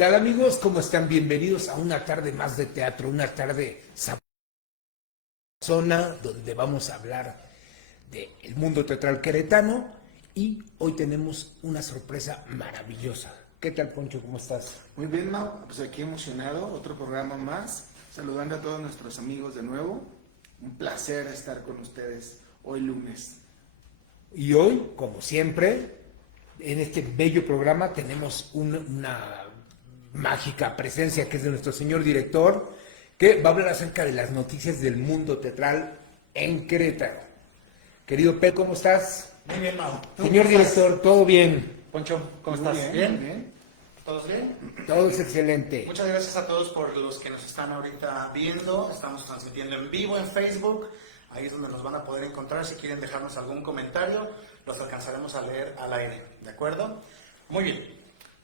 tal amigos? ¿Cómo están? Bienvenidos a una tarde más de teatro, una tarde zona donde vamos a hablar del mundo teatral queretano y hoy tenemos una sorpresa maravillosa. ¿Qué tal, Poncho? ¿Cómo estás? Muy bien, Mau, pues aquí emocionado, otro programa más, saludando a todos nuestros amigos de nuevo. Un placer estar con ustedes hoy lunes. Y hoy, como siempre, en este bello programa tenemos una mágica presencia que es de nuestro señor director, que va a hablar acerca de las noticias del mundo teatral en Querétaro. Querido P, ¿cómo estás? Muy bien, Mau. Señor director, ¿todo bien? Poncho, ¿cómo Muy estás? bien, muy bien. ¿Todos bien? Todo es excelente. Muchas gracias a todos por los que nos están ahorita viendo. Estamos transmitiendo en vivo en Facebook. Ahí es donde nos van a poder encontrar. Si quieren dejarnos algún comentario, los alcanzaremos a leer al aire. ¿De acuerdo? Muy bien.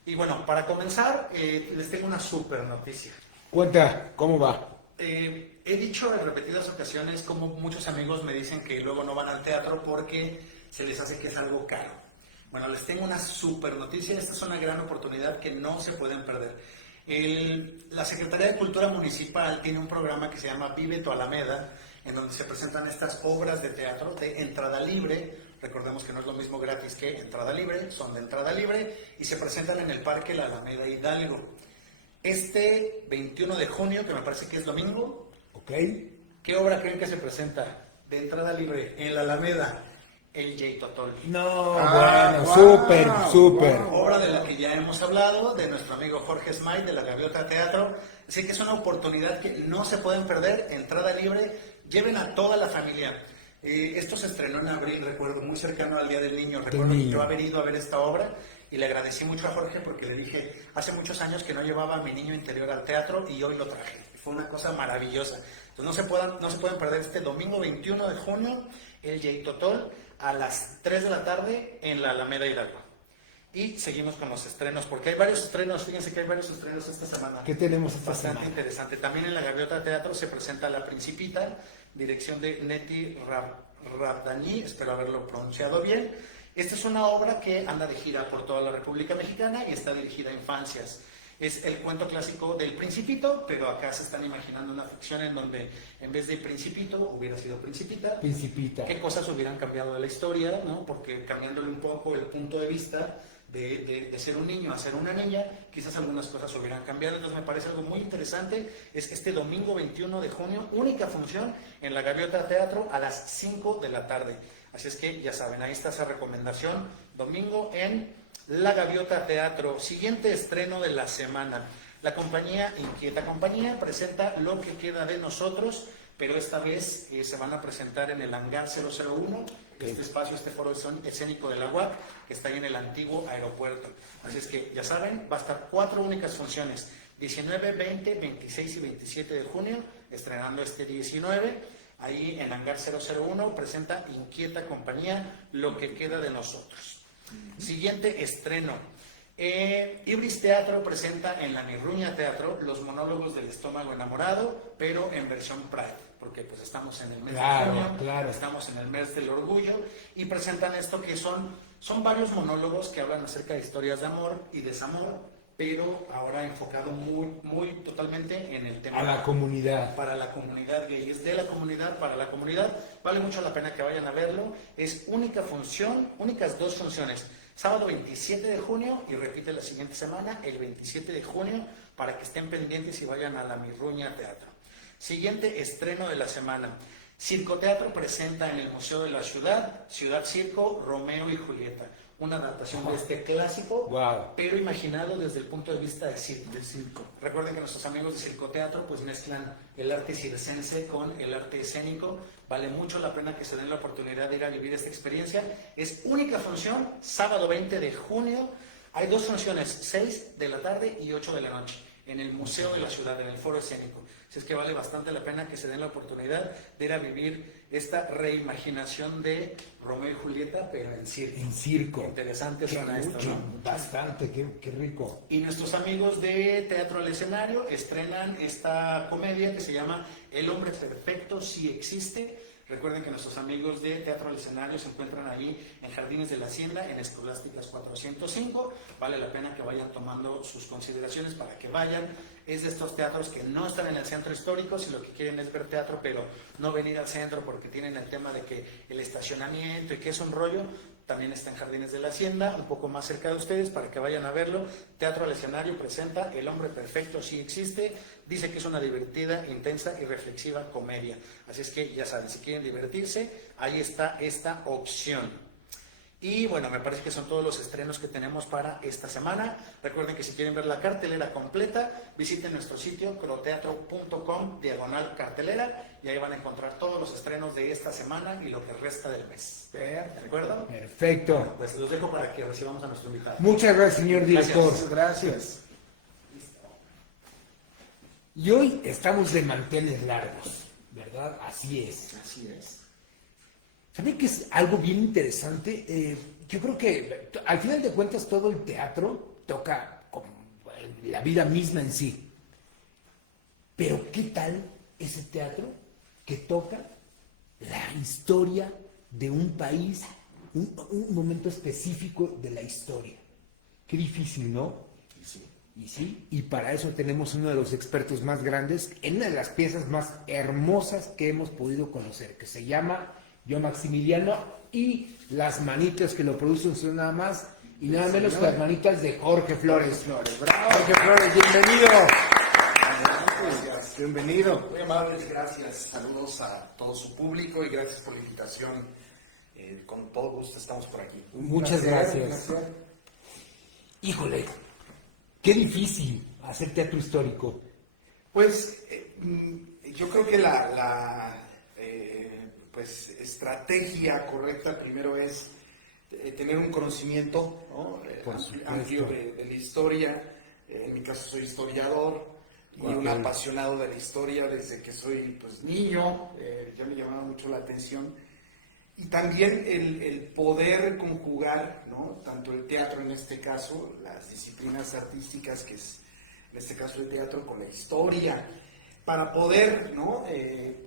Y bueno, para comenzar, les tengo una súper noticia. Cuenta, ¿cómo va? He dicho en repetidas ocasiones como muchos amigos me dicen que luego no van al teatro porque se les hace que es algo caro. Bueno, les tengo una súper noticia. Esta es una gran oportunidad que no se pueden perder. La Secretaría de Cultura Municipal tiene un programa que se llama Vive tu Alameda, en donde se presentan estas obras de teatro de entrada libre. Recordemos que no es lo mismo gratis que entrada libre, son de entrada libre y se presentan en el Parque La Alameda Hidalgo. Este 21 de junio, que me parece que es domingo, ¿Ok? ¿qué obra creen que se presenta de entrada libre en la Alameda? El Jay Totol. No, bueno, wow, súper. wow. Obra de la que ya hemos hablado, de nuestro amigo Jorge Smite, de la Gaviota Teatro. Así que es una oportunidad que no se pueden perder, entrada libre, lleven a toda la familia. Esto se estrenó en abril, recuerdo, muy cercano al Día del Niño. Recuerdo que yo haber ido a ver esta obra y le agradecí mucho a Jorge porque le dije, hace muchos años que no llevaba a mi niño interior al teatro y hoy lo traje. Fue una cosa maravillosa. Entonces no se pueden perder este domingo 21 de junio, el Jay Totol, a las 3 de la tarde en la Alameda Hidalgo. Y seguimos con los estrenos, porque hay varios estrenos, fíjense que hay varios estrenos esta semana. ¿Qué tenemos esta Bastante semana? interesante. También en la Gaviota Teatro se presenta La Principita, dirección de Neti Rabdani, espero haberlo pronunciado bien. Esta es una obra que anda de gira por toda la República Mexicana y está dirigida a infancias. Es el cuento clásico del Principito, pero acá se están imaginando una ficción en donde en vez de Principito hubiera sido Principita. Principita. ¿Qué cosas hubieran cambiado de la historia, ¿no? Porque cambiándole un poco el punto de vista de ser un niño a ser una niña, quizás algunas cosas hubieran cambiado. Entonces me parece algo muy interesante. Es este domingo 21 de junio, única función en la Gaviota Teatro a las 5 de la tarde. Así es que ya saben, ahí está esa recomendación. Domingo en La Gaviota Teatro. Siguiente estreno de la semana. La compañía Inquieta Compañía presenta Lo que queda de nosotros, pero esta vez se van a presentar en el Hangar 001, este espacio, este foro escénico de la UAC, que está ahí en el antiguo aeropuerto. Así es que ya saben, va a estar 4 únicas funciones, 19, 20, 26 y 27 de junio, estrenando este 19. Ahí en Hangar 001 presenta Inquieta Compañía, Lo que queda de nosotros. Siguiente estreno. Ibris Teatro presenta en la Mirruña Teatro los monólogos del estómago enamorado, pero en versión Pride, porque pues estamos en el mes de junio, estamos en el mes del orgullo, y presentan esto que son varios monólogos que hablan acerca de historias de amor y desamor, pero ahora enfocado muy totalmente en el tema A la comunidad. para la comunidad gay, es de la comunidad para la comunidad. Vale mucho la pena que vayan a verlo. Es única función, únicas 2 funciones, sábado 27 de junio y repite la siguiente semana, el 27 de junio, para que estén pendientes y vayan a la Mirruña Teatro. Siguiente estreno de la semana. Circo Teatro presenta en el Museo de la Ciudad, Ciudad Circo, Romeo y Julieta, una adaptación de este clásico, pero imaginado desde el punto de vista de circo. Recuerden que nuestros amigos de Circo Teatro pues mezclan el arte circense con el arte escénico. Vale mucho la pena que se den la oportunidad de ir a vivir esta experiencia. Es única función, sábado 20 de junio. Hay 2 funciones, 6 de la tarde y 8 de la noche, en el Museo de la Ciudad, en el Foro Escénico. Así es que vale bastante la pena que se den la oportunidad de ir a vivir esta reimaginación de Romeo y Julieta, pero en circo. En circo. Interesante suena esto, ¿no? Bastante, qué rico. Y nuestros amigos de Teatro al Escenario estrenan esta comedia que se llama El Hombre Perfecto Sí Existe. Recuerden que nuestros amigos de Teatro al Escenario se encuentran ahí en Jardines de la Hacienda, en Escolásticas 405. Vale la pena que vayan tomando sus consideraciones para que vayan. Es de estos teatros que no están en el centro histórico, si lo que quieren es ver teatro, pero no venir al centro porque tienen el tema de que el estacionamiento y que es un rollo. También está en Jardines de la Hacienda, un poco más cerca de ustedes, para que vayan a verlo. Teatro al Escenario presenta El Hombre Perfecto sí existe. Dice que es una divertida, intensa y reflexiva comedia. Así es que ya saben, si quieren divertirse, ahí está esta opción. Y bueno, me parece que son todos los estrenos que tenemos para esta semana. Recuerden que si quieren ver la cartelera completa, visiten nuestro sitio croteatro.com/cartelera y ahí van a encontrar todos los estrenos de esta semana y lo que resta del mes. ¿De acuerdo? Perfecto. Pues los dejo para que recibamos a nuestro invitado. Muchas gracias, señor director. Gracias. Y hoy estamos de manteles largos, ¿verdad? Así es. Así es. ¿Saben que es algo bien interesante? Yo creo que al final de cuentas todo el teatro toca con la vida misma en sí. Pero ¿qué tal ese teatro que toca la historia de un país, un momento específico de la historia? Qué difícil, ¿no? Y sí, y para eso tenemos uno de los expertos más grandes en una de las piezas más hermosas que hemos podido conocer, que se llama Yo Maximiliano, y las manitas que lo producen son nada más y nada menos que las manitas de Jorge Flores. Bravo. Jorge Flores, bienvenido. Gracias. Bienvenido. Muy amables, gracias. Saludos a todo su público y gracias por la invitación. Con todo gusto estamos por aquí. Muchas gracias. Híjole, qué difícil hacer teatro histórico. Pues yo creo que la pues, estrategia correcta primero es tener un conocimiento, ¿no? Amplio de la historia. En mi caso soy historiador y un apasionado de la historia desde que soy pues, niño. Ya me llamaba mucho la atención. Y también el poder conjugar, ¿no? Tanto el teatro en este caso, las disciplinas artísticas, que es en este caso el teatro, con la historia, para poder, ¿no?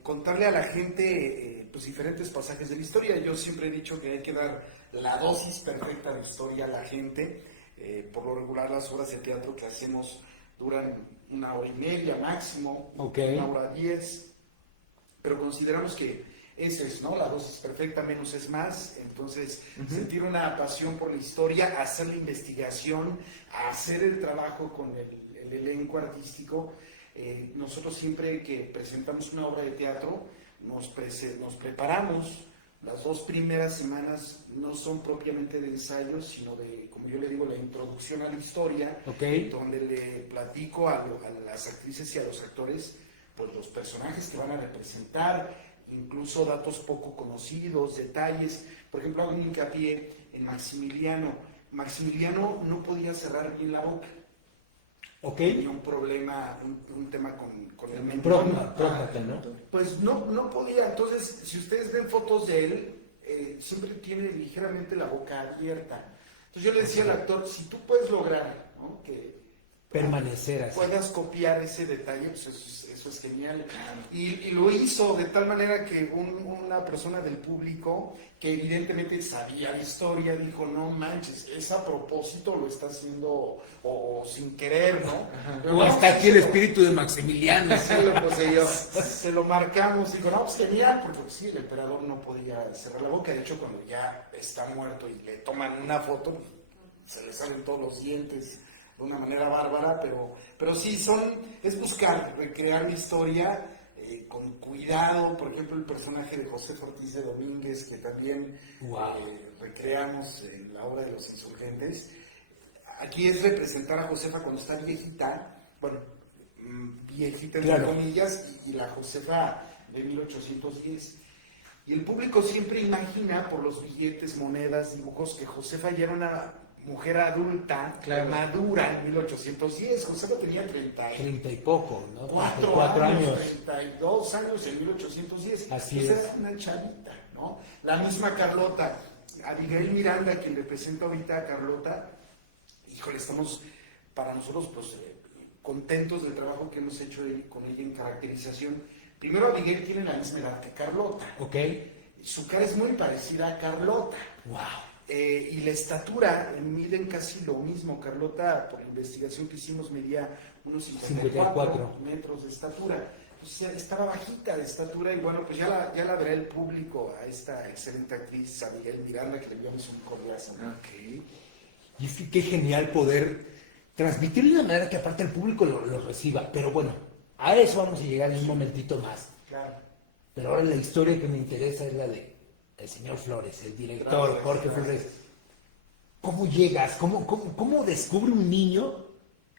Contarle a la gente pues, diferentes pasajes de la historia. Yo siempre he dicho que hay que dar la dosis perfecta de historia a la gente. Por lo regular las obras de teatro que hacemos duran 1 hora y media máximo, 1 hora 10, pero consideramos que esa es, ¿no? La dosis perfecta, menos es más. Entonces, sentir una pasión por la historia, hacer la investigación, hacer el trabajo con el elenco artístico. Nosotros siempre que presentamos una obra de teatro, nos preparamos. Las 2 primeras semanas no son propiamente de ensayos, sino de, como yo le digo, la introducción a la historia, donde le platico a las actrices y a los actores pues, los personajes que van a representar, incluso datos poco conocidos, detalles. Por ejemplo, hago un hincapié en Maximiliano. Maximiliano no podía cerrar bien la boca. Tenía un problema, un tema con el mentón. Próstata, ¿no? Pues no podía. Entonces, si ustedes ven fotos de él, siempre tiene ligeramente la boca abierta. Entonces yo le decía al actor, si tú puedes lograr, ¿no? que permanecer así, puedas copiar ese detalle, pues eso es genial. Y lo hizo de tal manera que una persona del público que evidentemente sabía la historia dijo, no manches, es a propósito, lo está haciendo o sin querer, ¿no? O está aquí el espíritu de Maximiliano. Sí, lo poseyó. Se lo marcamos, dijo, no, pues genial, porque pues, sí, el emperador no podía cerrar la boca. De hecho, cuando ya está muerto y le toman una foto, pues, se le salen todos los dientes de una manera bárbara, pero sí es buscar, recrear la historia con cuidado. Por ejemplo, el personaje de José Ortiz de Domínguez, que también recreamos en la obra de Los Insurgentes. Aquí es representar a Josefa cuando está viejita, bueno, viejita entre comillas, y la Josefa de 1810. Y el público siempre imagina, por los billetes, monedas, dibujos, que Josefa ya era una mujer adulta, madura en 1810. Josefa tenía 30 y poco, ¿no? 4 años, 32 años en 1810. Así Entonces es. era una chavita, ¿no? La misma Carlota, Abigail Miranda, quien representa ahorita a Carlota, híjole, estamos para nosotros pues contentos del trabajo que hemos hecho con ella en caracterización. Primero, Abigail tiene la misma edad que Carlota. Ok. Su cara es muy parecida a Carlota. Wow. Y la estatura, miden casi lo mismo. Carlota, por la investigación que hicimos, medía unos 54 metros de estatura. Entonces estaba bajita de estatura y bueno, pues ya la verá el público a esta excelente actriz Abigail Miranda, que le enviamos un cordial saludo. Ok. Y es que qué genial poder transmitirlo de una manera que aparte el público lo reciba. Pero bueno, a eso vamos a llegar en un momentito más. Claro. Pero ahora la historia que me interesa es la de el señor Flores, el director, Claro, Jorge claro. Flores. ¿Cómo llegas? ¿Cómo descubre un niño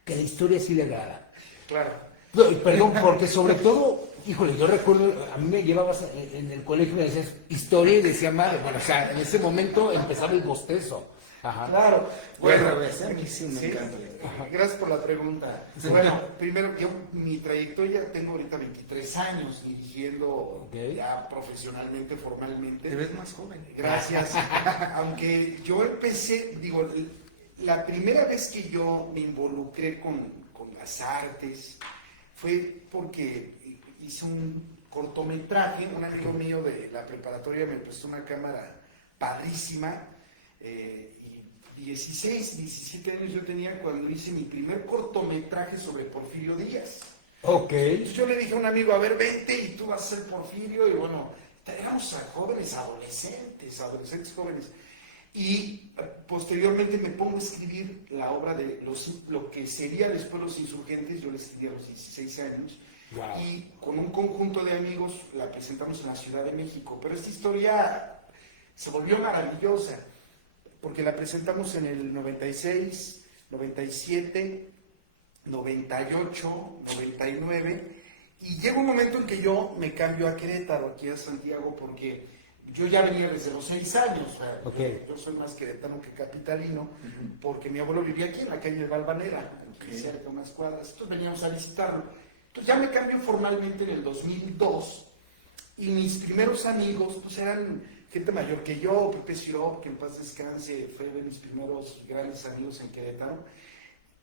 que la historia sí le agrada? Claro. No, perdón, porque sobre todo, híjole, yo recuerdo, a mí me llevabas en el colegio, me decías historia y decía madre, bueno, o sea, en ese momento empezaba el bostezo. Ajá. Claro. Bueno, Bueno, a mí sí me encanta. gracias por la pregunta. Bueno, primero, mi trayectoria, tengo ahorita 23 años dirigiendo Ok. ya profesionalmente, formalmente. Te ves más joven. Gracias. Aunque yo empecé, digo, la primera vez que yo me involucré con las artes fue porque hice un cortometraje. Un amigo mío de la preparatoria me prestó una cámara padrísima. Y 16, 17 años yo tenía cuando hice mi primer cortometraje sobre Porfirio Díaz. Ok. Entonces yo le dije a un amigo, a ver, vente y tú vas a ser Porfirio. Y bueno, traíamos a jóvenes, adolescentes jóvenes. Y posteriormente me pongo a escribir la obra de lo que sería después Los Insurgentes. Yo la escribí a los 16 años. Wow. Y con un conjunto de amigos la presentamos en la Ciudad de México. Pero esta historia se volvió maravillosa, porque la presentamos en el 96, 97, 98, 99, y llega un momento en que yo me cambio a Querétaro, aquí a Santiago, porque yo ya venía desde los 6 años, o sea, Ok. yo soy más queretano que capitalino, porque mi abuelo vivía aquí en la calle de Valvanera, aquí cerca, unas cuadras, entonces veníamos a visitarlo. Entonces ya me cambio formalmente en el 2002, y mis primeros amigos pues eran gente mayor que yo. Pepe Sirop, que en paz descanse, fue de mis primeros grandes amigos en Querétaro.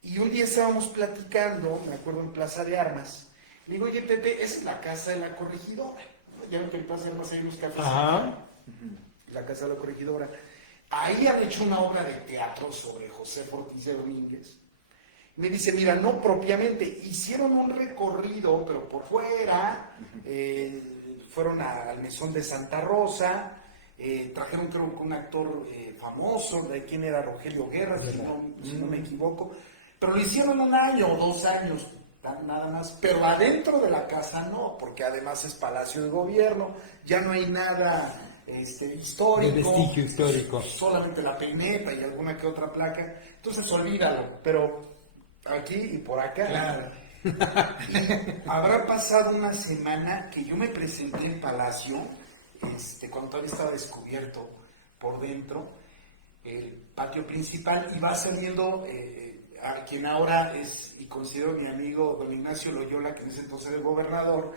Y un día estábamos platicando, me acuerdo, en Plaza de Armas. Le digo, oye, Pepe, esa es la casa de la corregidora. Ya ven que en Plaza de Armas hay unos cafés. Ajá. La casa de la corregidora. Ahí han hecho una obra de teatro sobre José Ortiz de Domínguez. Me dice, mira, no propiamente, hicieron un recorrido, pero por fuera, fueron al Mesón de Santa Rosa, trajeron creo que un actor famoso, de quien era Rogelio Guerra, si no me equivoco, pero lo hicieron 1 año o 2 años, nada más, pero adentro de la casa no, porque además es Palacio de Gobierno, ya no hay nada histórico, De vestigio histórico. solamente la peineta y alguna que otra placa, entonces olvídalo, pero aquí y por acá. Claro. Y habrá pasado una semana que yo me presenté en Palacio, cuando todavía estaba descubierto por dentro, el patio principal, y va saliendo a quien ahora es, y considero mi amigo, don Ignacio Loyola, que en ese entonces era el gobernador,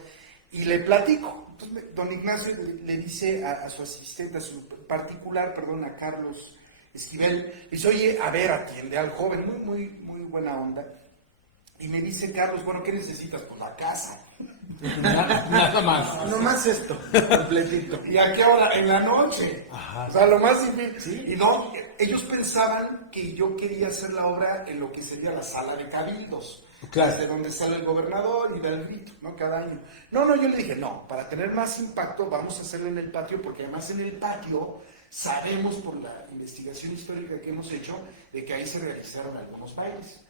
y le platico. Entonces, don Ignacio le dice a su asistente, a su particular, perdón, a Carlos Esquivel, le dice, oye, a ver, atiende al joven, muy buena onda. Y me dice Carlos, bueno, ¿qué necesitas? Pues la casa. Nada más. Nomás esto, completito. ¿Y a qué hora? En la noche. Ajá. O sea, lo más difícil. Sí. Y no, ellos pensaban que yo quería hacer la obra en lo que sería la sala de cabildos. Claro. Desde donde sale el gobernador y da el grito, ¿no? Cada año. No, yo le dije, no, para tener más impacto vamos a hacerlo en el patio, porque además en el patio sabemos por la investigación histórica que hemos hecho de que ahí se realizaron algunos bailes.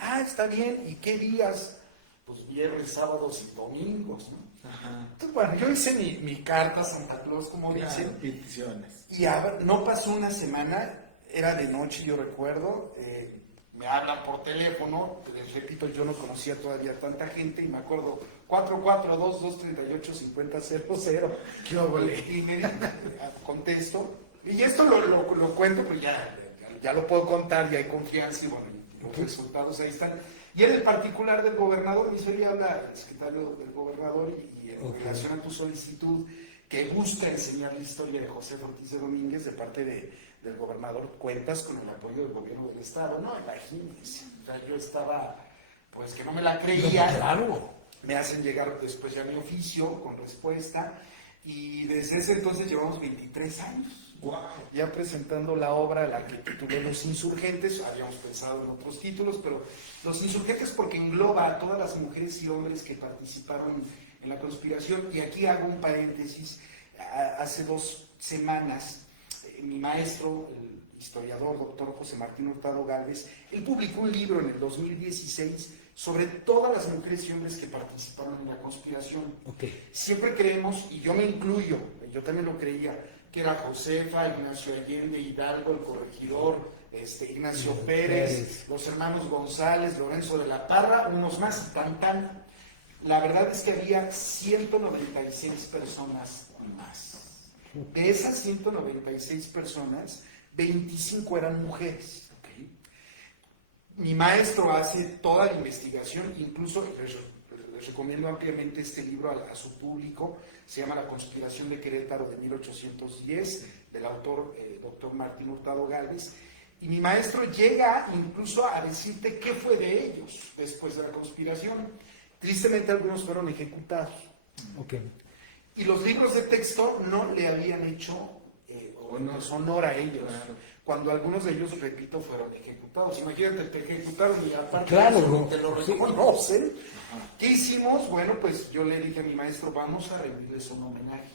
Ah, está bien. ¿Y qué días? Pues viernes, sábados y domingos, ¿no? Ajá. Entonces, bueno, yo hice mi carta a Santa Claus, como dicen, Peticiones. y no pasó una semana, era de noche, yo recuerdo, me hablan por teléfono, les repito, yo no conocía todavía tanta gente, y me acuerdo, 442-238-5000, ¿Qué óvole? y me contesto, y esto lo cuento, pues ya lo puedo contar, ya hay confianza, y bueno, los resultados ahí están. Y en el particular del gobernador, me dice, oye, habla el secretario del gobernador, y en relación a tu solicitud, que busca enseñar la historia de José Ortiz de Domínguez de parte del gobernador, cuentas con el apoyo del gobierno del estado. No, imagínense, o sea, yo estaba, pues que no me la creía. Claro. me hacen llegar después ya mi oficio con respuesta, y desde ese entonces llevamos 23 años. Wow. Ya presentando la obra, la que titulé Los Insurgentes. Habíamos pensado en otros títulos, pero Los Insurgentes porque engloba a todas las mujeres y hombres que participaron en la conspiración. Y aquí hago un paréntesis. Hace 2 semanas, mi maestro, el historiador doctor José Martín Hurtado Gálvez, él publicó un libro en el 2016 sobre todas las mujeres y hombres que participaron en la conspiración. Okay. Siempre creemos, y yo me incluyo, yo también lo creía, que era Josefa, Ignacio Allende, Hidalgo, el corregidor, Ignacio Pérez, los hermanos González, Lorenzo de la Parra, unos más, tan. La verdad es que había 196 personas más. De esas 196 personas, 25 eran mujeres. ¿Okay? Mi maestro hace toda la investigación, incluso les recomiendo ampliamente este libro a su público. Se llama La Conspiración de Querétaro de 1810, del autor doctor Martín Hurtado Gálvez. Y mi maestro llega incluso a decirte qué fue de ellos después de la conspiración. Tristemente algunos fueron ejecutados. Okay. Y los libros de texto no le habían hecho honor a ellos. Claro. Cuando algunos de ellos, repito, fueron ejecutados. Imagínate, te ejecutaron y aparte claro, te lo reconocen. ¿Qué hicimos? Bueno, pues yo le dije a mi maestro, vamos a rendirles un homenaje.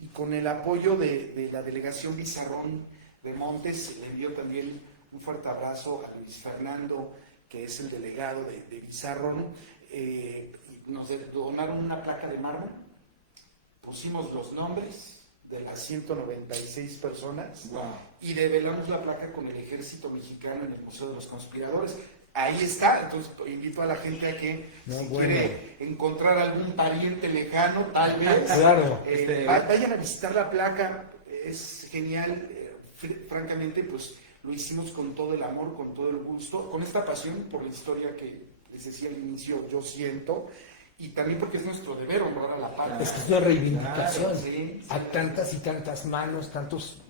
Y con el apoyo de la delegación Bizarrón de Montes, le envío también un fuerte abrazo a Luis Fernando, que es el delegado de Bizarrón. Nos donaron una placa de mármol, pusimos los nombres de las 196 personas. Wow. Y develamos la placa con el Ejército Mexicano en el Museo de los Conspiradores. Ahí está. Entonces invito a la gente a que quiere encontrar algún pariente lejano, tal vez, claro, vayan a visitar la placa. Es genial. Francamente, pues lo hicimos con todo el amor, con todo el gusto, con esta pasión por la historia que les decía al inicio, yo siento. Y también porque es nuestro deber honrar a la patria. Es que es una reivindicación, claro, sí, a tantas y tantas manos, tantos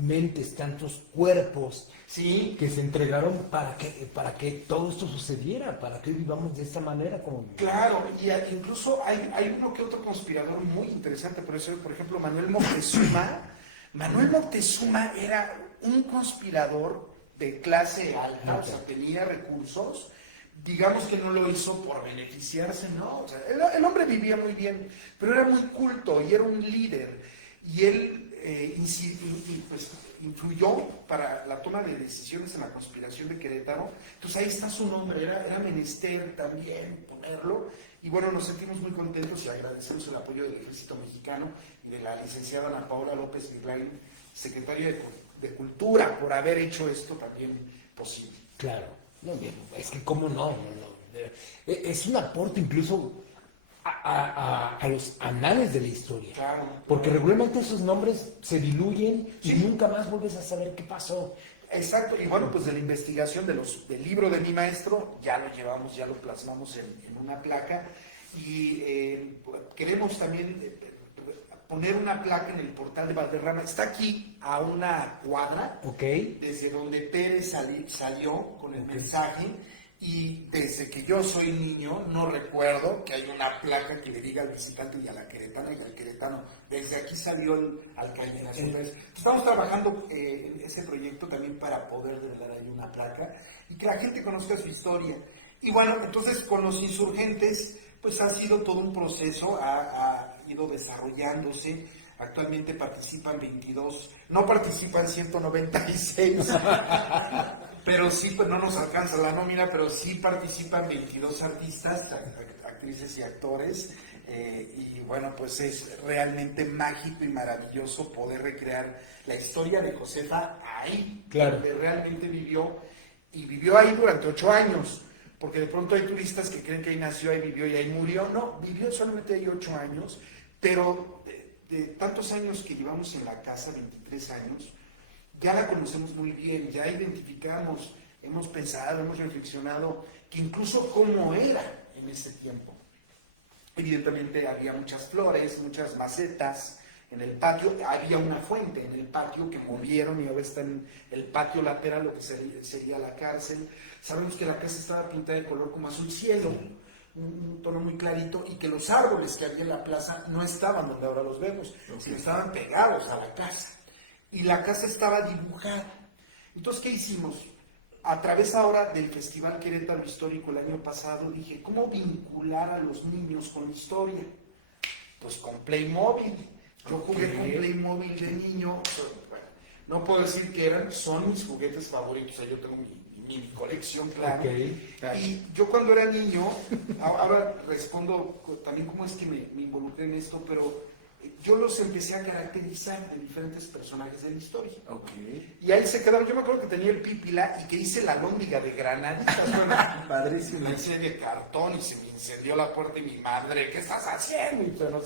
mentes, tantos cuerpos, sí, que se entregaron para que todo esto sucediera, para que vivamos de esta manera. Claro, y incluso hay uno que otro conspirador muy interesante, por eso, por ejemplo, Manuel Moctezuma. Manuel Moctezuma era un conspirador de clase alta, o sea, tenía recursos. Digamos que no lo hizo por beneficiarse, no. O sea, el hombre vivía muy bien, pero era muy culto y era un líder. Y él pues, influyó para la toma de decisiones en la conspiración de Querétaro. Entonces ahí está su nombre, era menester también ponerlo. Y bueno, nos sentimos muy contentos y agradecemos el apoyo del Ejército Mexicano y de la licenciada Ana Paola López Virlain, secretaria de Cultura, por haber hecho esto también posible. Claro. No, es que cómo no. Es un aporte incluso a los anales de la historia. Claro. Porque regularmente esos nombres se diluyen y nunca más vuelves a saber qué pasó. Exacto, y bueno, pues de la investigación del libro de mi maestro, ya lo llevamos, ya lo plasmamos en una placa, y queremos también poner una placa en el portal de Valderrama. Está aquí a una cuadra, desde donde Pérez salió con el mensaje, y desde que yo soy niño no recuerdo que haya una placa que le diga al visitante y a la queretana y al queretano, desde aquí salió el alcalde. Estamos trabajando en ese proyecto también para poder develar ahí una placa y que la gente conozca su historia. Y bueno, entonces con los insurgentes pues ha sido todo un proceso, ha ido desarrollándose. Actualmente participan 22, no participan 196, pero sí, pues no nos alcanza la nómina, pero sí participan 22 artistas, actrices y actores, y bueno, pues es realmente mágico y maravilloso poder recrear la historia de Josefa ahí, claro, donde realmente vivió, y vivió ahí durante 8 años. Porque de pronto hay turistas que creen que ahí nació, ahí vivió y ahí murió. No, vivió solamente ahí 8 años, pero de tantos años que llevamos en la casa, 23 años, ya la conocemos muy bien, ya identificamos, hemos pensado, hemos reflexionado, que incluso cómo era en ese tiempo. Evidentemente había muchas flores, muchas macetas en el patio, había una fuente en el patio que movieron y ahora está en el patio lateral, lo que sería la cárcel. Sabemos que la casa estaba pintada de color como azul cielo, un tono muy clarito, y que los árboles que había en la plaza no estaban donde ahora los vemos, sino estaban pegados a la casa. Y la casa estaba dibujada. Entonces, ¿qué hicimos? A través ahora del Festival Querétaro Histórico el año pasado, dije, ¿cómo vincular a los niños con la historia? Pues con Playmobil. Yo jugué con Playmobil de niño. Bueno, no puedo decir que son mis juguetes favoritos. O sea, yo tengo mi colección, claro. Y yo cuando era niño, ahora respondo también cómo es que me involucré en esto, pero yo los empecé a caracterizar de diferentes personajes de la historia. Y ahí se quedaron. Yo me acuerdo que tenía el Pípila y que hice la alhóndiga de granaditas. Bueno, padrísimo. La hice de cartón y se me incendió la puerta y mi madre, ¿qué estás haciendo? Y pero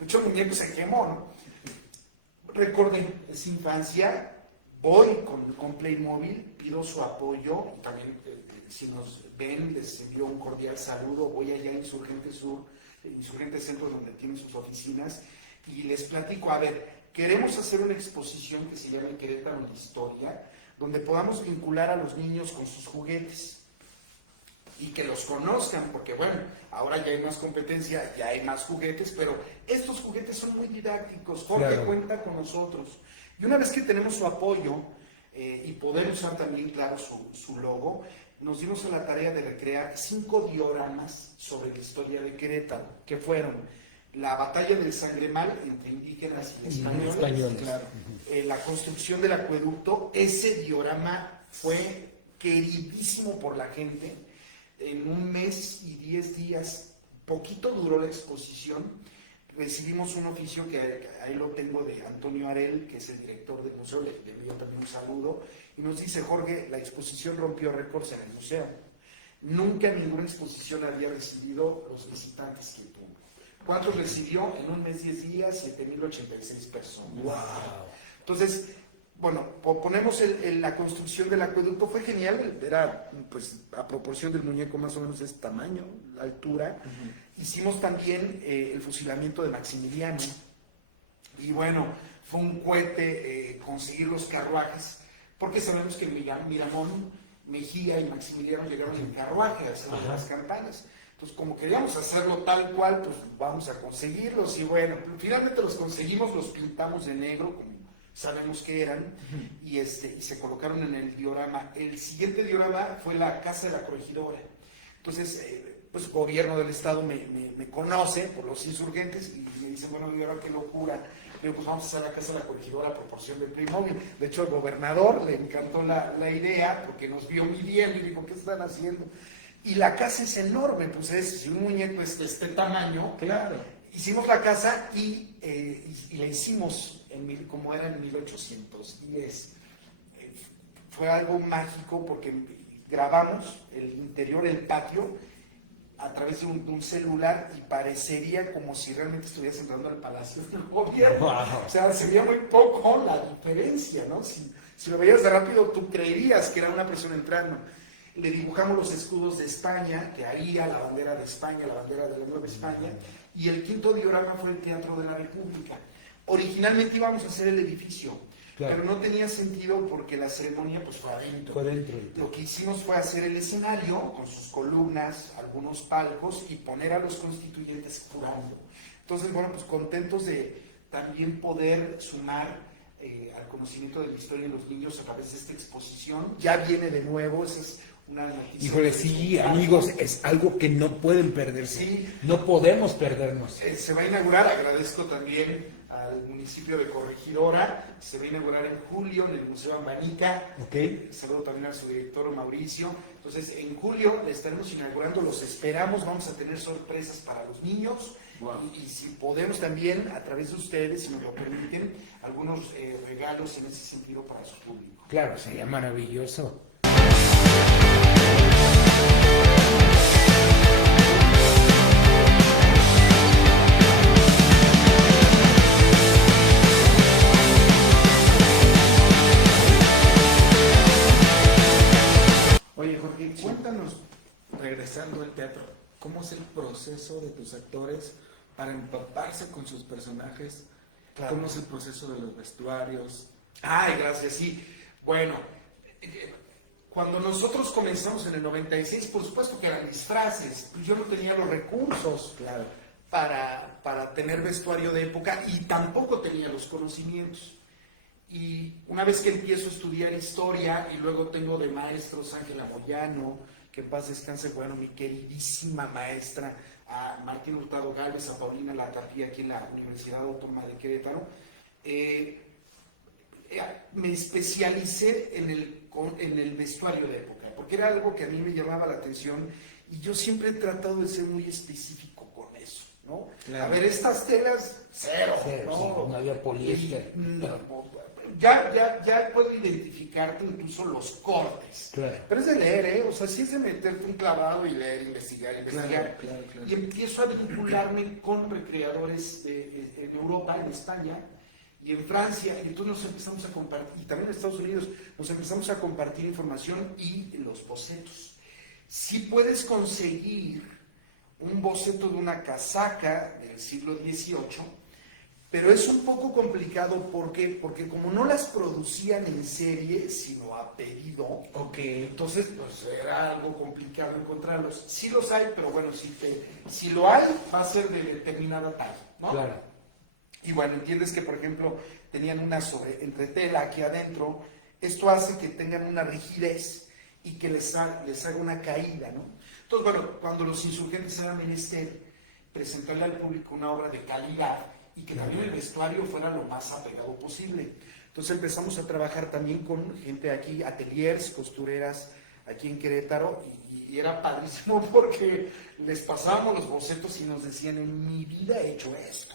mucho muñeco se quemó, ¿no? Recordé esa infancia, voy con Playmobil, pido su apoyo, y también si nos ven les envío un cordial saludo. Voy allá a Insurgente Sur, Insurgente Centro, donde tienen sus oficinas, y les platico, a ver, queremos hacer una exposición que se llama Querétaro en la Historia, donde podamos vincular a los niños con sus juguetes y que los conozcan, porque bueno, ahora ya hay más competencia, ya hay más juguetes, pero estos juguetes son muy didácticos. Jorge cuenta con nosotros, y una vez que tenemos su apoyo y podemos usar también, claro, su logo, nos dimos a la tarea de recrear 5 dioramas sobre la historia de Querétaro, que fueron la batalla del Sangremal entre indígenas y españoles, claro. La construcción del acueducto. Ese diorama fue queridísimo por la gente. En un mes y 10 días, poquito duró la exposición. Recibimos un oficio que ahí lo tengo de Antonio Arel, que es el director del museo, le envío también un saludo, y nos dice: Jorge, la exposición rompió récords en el museo. Nunca ninguna exposición había recibido los visitantes que tuvo. ¿Cuántos recibió? En un mes 10 días, 7,086 personas. ¡Wow! Entonces, bueno, ponemos la construcción del acueducto, fue genial, era pues a proporción del muñeco más o menos de este tamaño, la altura. Hicimos también el fusilamiento de Maximiliano, y bueno, fue un cohete conseguir los carruajes, porque sabemos que Miramón, Mejía y Maximiliano llegaron en carruaje a hacer las campañas. Entonces, como queríamos hacerlo tal cual, pues vamos a conseguirlos, y bueno, finalmente los conseguimos, los pintamos de negro, como sabemos que eran, y se colocaron en el diorama. El siguiente diorama fue la Casa de la Corregidora. Entonces, pues el gobierno del estado me conoce por los insurgentes y me dicen, bueno, ¿y ahora qué locura? Le digo, pues vamos a hacer la Casa de la Corregidora a proporción del Playmobil. De hecho, al gobernador le encantó la idea, porque nos vio midiendo y dijo, ¿qué están haciendo? Y la casa es enorme, pues si un muñeco es de este tamaño, claro. Hicimos la casa y la hicimos como era en 1810. Fue algo mágico porque grabamos el interior, el patio, a través de un celular, y parecería como si realmente estuvieras entrando al Palacio del Gobierno. Wow. O sea, se veía muy poco la diferencia, ¿no? Si lo veías de rápido, tú creerías que era una persona entrando. Le dibujamos los escudos de España, que haría la bandera de España, la bandera de la Nueva España, y el quinto diorama fue el Teatro de la República. Originalmente íbamos a hacer el edificio, claro, pero no tenía sentido porque la ceremonia pues fue adentro. Lo que hicimos fue hacer el escenario con sus columnas, algunos palcos, y poner a los constituyentes jurando. Entonces, bueno, pues contentos de también poder sumar al conocimiento de la historia de los niños a través de esta exposición. Ya viene de nuevo, esa es una noticia. Híjole, sí, amigos, es algo que no pueden perderse. Sí. No podemos perdernos. Se va a inaugurar, agradezco también al municipio de Corregidora, se va a inaugurar en julio en el Museo Ambanica. Okay. Saludo también a su director Mauricio. Entonces, en julio le estaremos inaugurando, los esperamos, vamos a tener sorpresas para los niños. Wow. Y si podemos también, a través de ustedes, si nos lo permiten, algunos regalos en ese sentido para su público. Claro, sería maravilloso. Oye, Jorge, cuéntanos, regresando al teatro, ¿cómo es el proceso de tus actores para empaparse con sus personajes? Claro. ¿Cómo es el proceso de los vestuarios? Ay, gracias, sí. Bueno, Cuando nosotros comenzamos en el 96, por supuesto que eran disfraces, pues yo no tenía los recursos para tener vestuario de época y tampoco tenía los conocimientos. Y una vez que empiezo a estudiar historia y luego tengo de maestros Ángela Moyano, que en paz descanse, bueno, mi queridísima maestra, a Martín Hurtado Gálvez, a Paulina Latapía aquí en la Universidad Autónoma de Querétaro, me especialicé en el vestuario de época, porque era algo que a mí me llamaba la atención y yo siempre he tratado de ser muy específico con eso, ¿no? Claro. A ver, estas telas, cero, ¿no? No había poliéster. Ya puedo identificarte incluso los cortes. Claro. Pero es de leer, ¿eh? O sea, sí es de meterte un clavado y leer, investigar. Claro. Y empiezo a vincularme con recreadores en Europa, en España y en Francia. Y entonces nos empezamos a compartir, y también en Estados Unidos, nos empezamos a compartir información y los bocetos. Si puedes conseguir un boceto de una casaca del siglo XVIII, pero es un poco complicado porque como no las producían en serie, sino a pedido, entonces pues era algo complicado encontrarlos. Sí los hay, pero bueno, si lo hay, va a ser de determinada talla, ¿no? Claro. Y bueno, entiendes que, por ejemplo, tenían una entretela aquí adentro. Esto hace que tengan una rigidez y que les haga una caída, ¿no? Entonces, bueno, cuando los insurgentes eran menester presentarle al público una obra de calidad y que también el vestuario fuera lo más apegado posible. Entonces empezamos a trabajar también con gente aquí, ateliers, costureras aquí en Querétaro, y era padrísimo porque les pasábamos los bocetos y nos decían, en mi vida he hecho esto,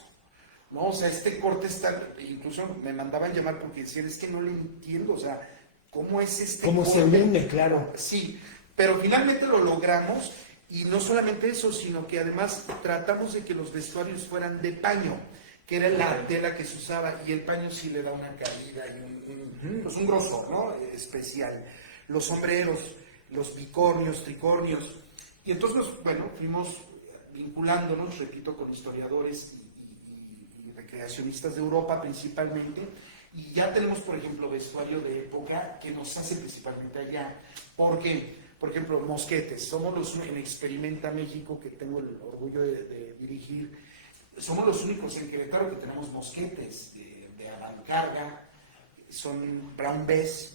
¿no? O sea, este corte está, incluso me mandaban llamar porque decían, es que no le entiendo, o sea, ¿cómo es este ¿Cómo corte? se une? Claro. Sí, pero finalmente lo logramos, y no solamente eso, sino que además tratamos de que los vestuarios fueran de paño, que era la tela que se usaba, y el paño sí le da una caída y pues un grosor, ¿no? Especial. Los sombreros, los bicornios, tricornios. Y entonces, bueno, fuimos vinculándonos, repito, con historiadores y recreacionistas de Europa principalmente, y ya tenemos, por ejemplo, vestuario de época que nos hace principalmente allá, porque, por ejemplo, mosquetes, somos los en Experimenta México, que tengo el orgullo de dirigir. Somos los únicos en Querétaro que tenemos mosquetes de avancarga, son brown bess,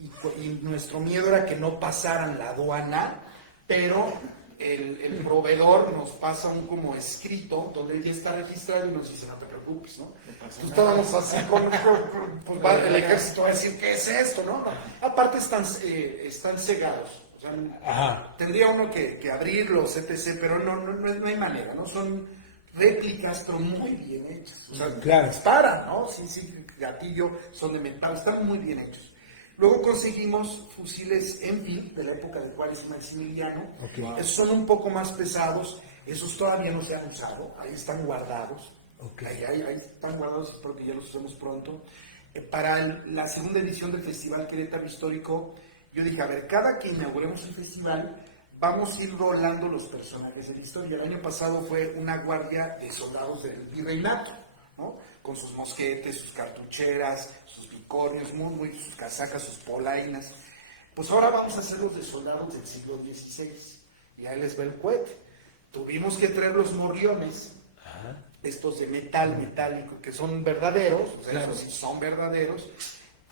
y nuestro miedo era que no pasaran la aduana, pero el proveedor nos pasa un como escrito, donde ya está registrado y nos dice, no te preocupes, ¿no? Entonces estábamos así pues va, el ejército va a decir, ¿qué es esto, no? Aparte están cegados, o sea, tendría uno que abrirlos, etc., pero no hay manera, ¿no? Son réplicas, pero muy bien hechas. O sea, claro, disparan, ¿no? Sí, gatillo, son de metal, están muy bien hechos. Luego conseguimos fusiles Enfield de la época de Juárez y Maximiliano. Esos son un poco más pesados, esos todavía no se han usado, ahí están guardados. Ahí están guardados, espero que ya los usemos pronto. Para la segunda edición del Festival Querétaro Histórico, yo dije, a ver, cada que inauguremos el festival, vamos a ir rolando los personajes de la historia. El año pasado fue una guardia de soldados del virreinato, ¿no? Con sus mosquetes, sus cartucheras, sus bicornios, sus casacas, sus polainas. Pues ahora vamos a hacer los de soldados del siglo XVI. Y ahí les va el cohete. Tuvimos que traer los morriones, estos de metálico, que son verdaderos, o sea, claro, esos sí son verdaderos.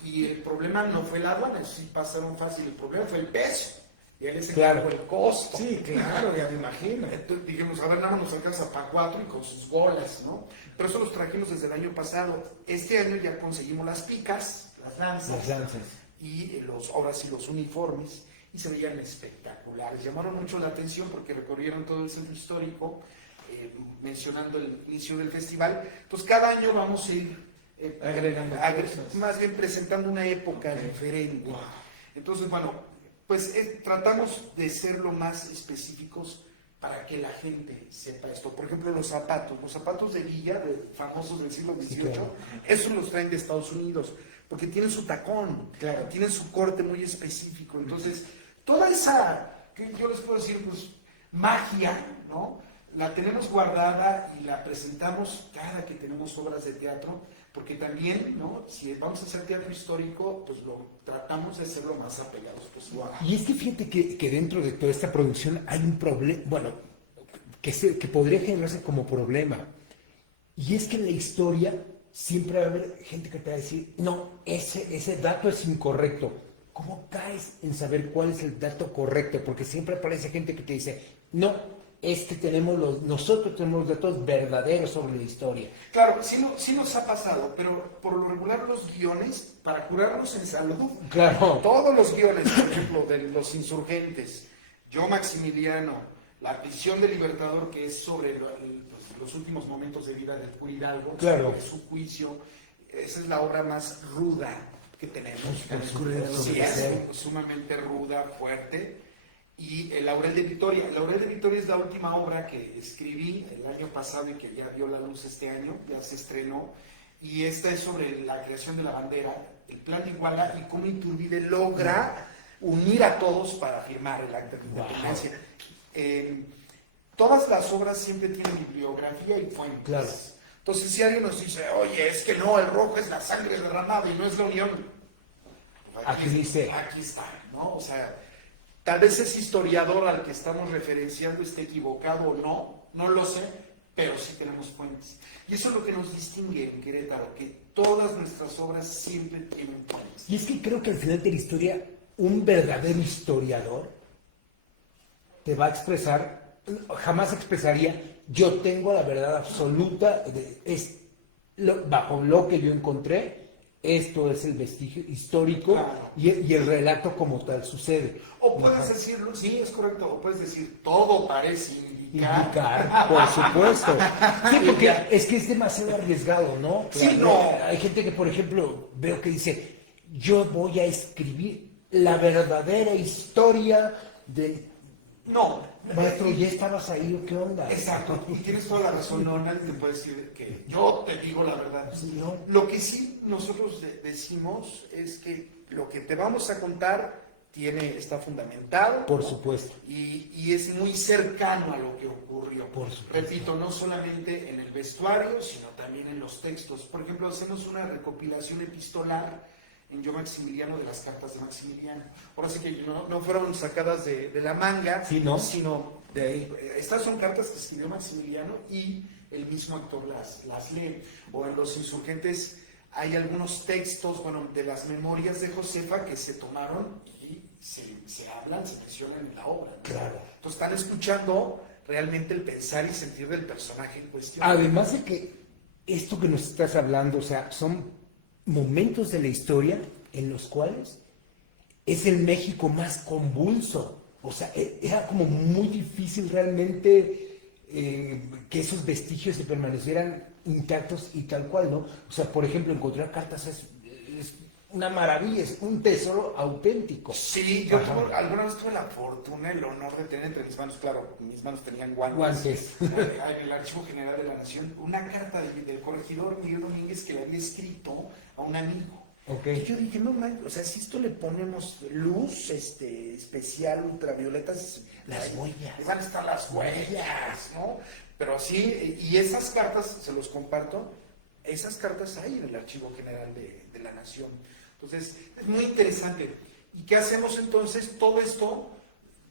Y el problema no fue la aduana, sí pasaron fácil, el problema fue el peso. Y él se claro, el costo. Sí, claro, ya me imagino. Entonces dijimos, a ver, nada más nos alcanza para 4 y con sus bolas, ¿no? Pero eso los trajimos desde el año pasado. Este año ya conseguimos las picas, las lanzas. Y ahora sí los uniformes, y se veían espectaculares. Llamaron mucho la atención porque recorrieron todo el centro histórico, mencionando el inicio del festival. Entonces cada año vamos a ir agregando más bien presentando una época diferente. Wow. Entonces, bueno, pues tratamos de ser lo más específicos para que la gente sepa esto. Por ejemplo, los zapatos de Villa, famosos del siglo XVIII, sí, claro, esos los traen de Estados Unidos, porque tienen su tacón, claro, tienen su corte muy específico. Entonces, toda esa, que yo les puedo decir, pues, magia, ¿no? La tenemos guardada y la presentamos cada que tenemos obras de teatro, Porque también, ¿no? Si vamos a hacer teatro histórico, pues tratamos de ser lo más apegados posible. Y es que fíjate que dentro de toda esta producción hay un problema, bueno, que podría generarse como problema. Y es que en la historia siempre va a haber gente que te va a decir, no, ese dato es incorrecto. ¿Cómo caes en saber cuál es el dato correcto? Porque siempre aparece gente que te dice, no, es que nosotros tenemos los datos verdaderos sobre la historia. Claro, sí nos ha pasado, pero por lo regular los guiones, para curarnos en salud, Claro. todos los guiones, por ejemplo, de los insurgentes, Yo Maximiliano, La prisión del Libertador, que es sobre los últimos momentos de vida de Cura Hidalgo, Claro. sobre su juicio, esa es la obra más ruda que tenemos. Sí, es sumamente ruda, fuerte. Y El Laurel de Victoria. El Laurel de Victoria es la última obra que escribí el año pasado y que ya vio la luz este año, ya se estrenó. Y esta es sobre la creación de la bandera, el plan de Iguala y cómo Iturbide logra unir a todos para firmar el acta de independencia. Todas las obras siempre tienen bibliografía y fuentes. Claro. Entonces, si alguien nos dice, oye, es que no, el rojo es la sangre derramada y no es la unión. Pues Aquí dice. Aquí está, ¿no? O sea, tal vez ese historiador al que estamos referenciando esté equivocado o no lo sé, pero sí tenemos fuentes. Y eso es lo que nos distingue en Querétaro, que todas nuestras obras siempre tienen fuentes. Y es que creo que al final de la historia, un verdadero historiador te va a expresar, jamás expresaría, yo tengo la verdad absoluta, bajo lo que yo encontré, esto es el vestigio histórico. Claro. y el relato como tal sucede. O puedes decirlo, sí, es correcto, o puedes decir, todo parece indicar. Por supuesto. Sí, porque es que es demasiado arriesgado, ¿no? Sí, no. Hay gente que, por ejemplo, veo que dice, yo voy a escribir la verdadera historia de... No. Maestro, ¿ya estabas ahí o qué onda? Exacto, y tienes toda la razón, no, nadie te puede decir que yo te digo la verdad. Sí, ¿no? Lo que sí nosotros decimos es que lo que te vamos a contar está fundamentado. Por ¿no? supuesto. Y es muy cercano a lo que ocurrió. Por supuesto. Repito, no solamente en el vestuario, sino también en los textos. Por ejemplo, hacemos una recopilación epistolar en Yo Maximiliano de las cartas de Maximiliano. Ahora sí que no fueron sacadas de la manga, Sí, ¿no? sino de ahí. Estas son cartas que escribió Maximiliano y el mismo actor las lee. O en Los Insurgentes hay algunos textos, de las memorias de Josefa que se tomaron y se hablan, se mencionan en la obra, ¿no? Claro. Entonces están escuchando realmente el pensar y sentir del personaje en cuestión. Además de que esto que nos estás hablando, o sea, son momentos de la historia en los cuales es el México más convulso. O sea, era como muy difícil realmente que esos vestigios se permanecieran intactos y tal cual, ¿no? O sea, por ejemplo, encontrar cartas es una maravilla, es un tesoro auténtico. Sí, yo alguna vez tuve la fortuna, el honor de tener entre mis manos, claro, mis manos tenían guantes. En el Archivo General de la Nación, una carta del corregidor Miguel Domínguez que le había escrito a un amigo. Okay. Y yo dije, no man, o sea, si esto le ponemos luz especial, ultravioleta, Las huellas. van a estar las huellas, ¿no? Pero sí, y esas cartas, se los comparto, esas cartas hay en el Archivo General de la Nación. Entonces, es muy interesante. ¿Y qué hacemos entonces? Todo esto,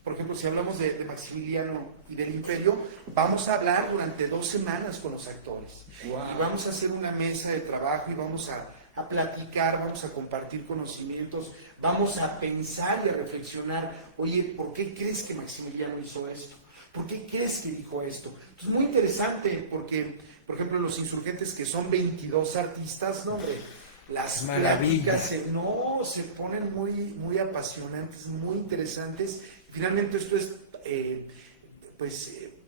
por ejemplo, si hablamos de Maximiliano y del Imperio, vamos a hablar durante 2 semanas con los actores. Wow. Y vamos a hacer una mesa de trabajo y vamos a platicar, vamos a compartir conocimientos, vamos a pensar y a reflexionar, oye, ¿por qué crees que Maximiliano hizo esto? ¿Por qué crees que dijo esto? Entonces, muy interesante porque, por ejemplo, Los Insurgentes, que son 22 artistas, no, hombre, las pláticas se ponen muy, muy apasionantes, muy interesantes. Finalmente esto es,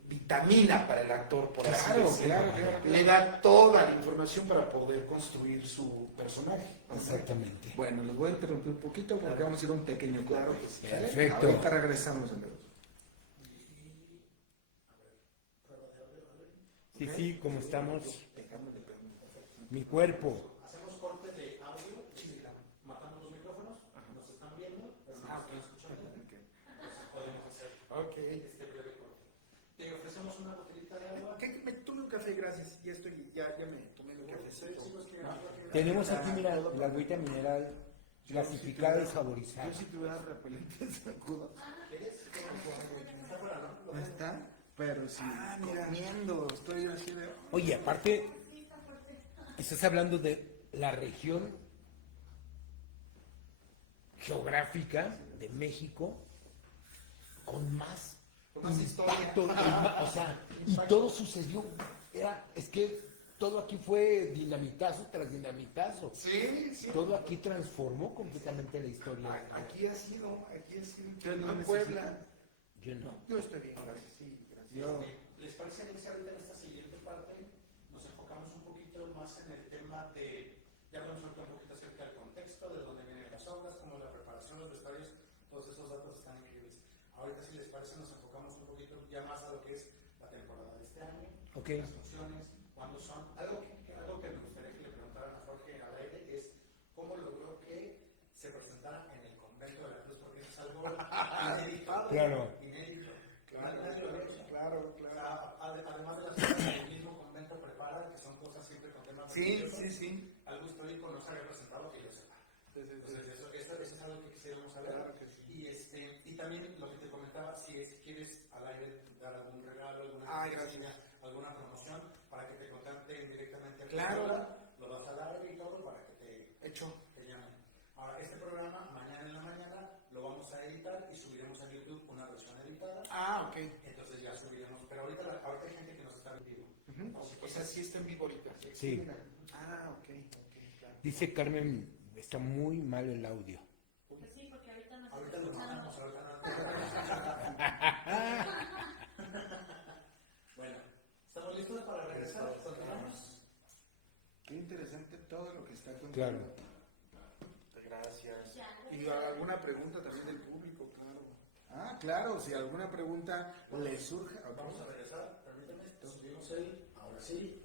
vitamina para el actor, por así decirlo. Claro. Le da toda la información para poder construir su personaje. Exactamente. Bueno, les voy a interrumpir un poquito porque vamos a ir a un pequeño corte. Claro que sí. Perfecto. Ahorita regresamos, amigos. Sí, como estamos. Mi cuerpo. Hacemos corte de audio, matamos los micrófonos, nos están viendo, nos están escuchando. Entonces podemos hacer este breve corte. Te ofrecemos una botellita de agua. Me tomé un café, gracias. Ya me tomé mi café. Tenemos aquí, mira, la agüita mineral clasificada y saborizada. Yo si tuviera repelentes agudos. ¿No está? Pero sí, comiendo, estoy así de... Oye, aparte, estás hablando de la región geográfica de México con más impacto, o sea, y todo sucedió, es que todo aquí fue dinamitazo tras dinamitazo. Sí, sí. Todo aquí transformó completamente la historia. Aquí ha sido. Yo no en Puebla. Yo no. Yo estoy bien, gracias. Sí, gracias. Yo, ¿Les parece iniciar ahorita en esta siguiente parte? Nos enfocamos un poquito más en el tema de, ya hablamos un poquito acerca del contexto, de dónde vienen las obras, cómo es la preparación, los vestuarios, todos esos datos están increíbles. Ahorita si les parece nos enfocamos un poquito ya más a lo que es la temporada de este año, Okay. las funciones, cuándo son. Algo que me gustaría que le preguntaran a Jorge al aire es cómo logró que se presentara en el convento de la Cruz, porque eso es algo inédito. Claro. Inédito. Claro. Además de las cosas que el mismo convento prepara, que son cosas siempre con temas religiosos, Sí. algo histórico no se había presentado que yo sepa. Entonces, eso es algo que quisiéramos saber. Claro que sí. Y también lo que te comentaba, si quieres al aire dar algún regalo, alguna promoción, para que te contacten directamente al programa, lo vas a dar y todo para que te llamen. Ahora, este programa, mañana en la mañana, lo vamos a editar y subiremos a YouTube una versión editada. Ok. Entonces ya subiremos. Pero ahorita hay gente que nos está en vivo. O sea, sí está en vivo ahorita. Sí. Ok, claro. Dice Carmen, está muy mal el audio. Pues sí, porque ahorita nos Ahorita está lo escuchando. mandamos, Bueno, ¿estamos listos para regresar? ¿Continuamos? qué interesante todo lo que está contando. Claro. Gracias. Y alguna pregunta también del público, claro. Claro, si alguna pregunta le surge. Vamos a regresar, permítame, subimos ahora sí.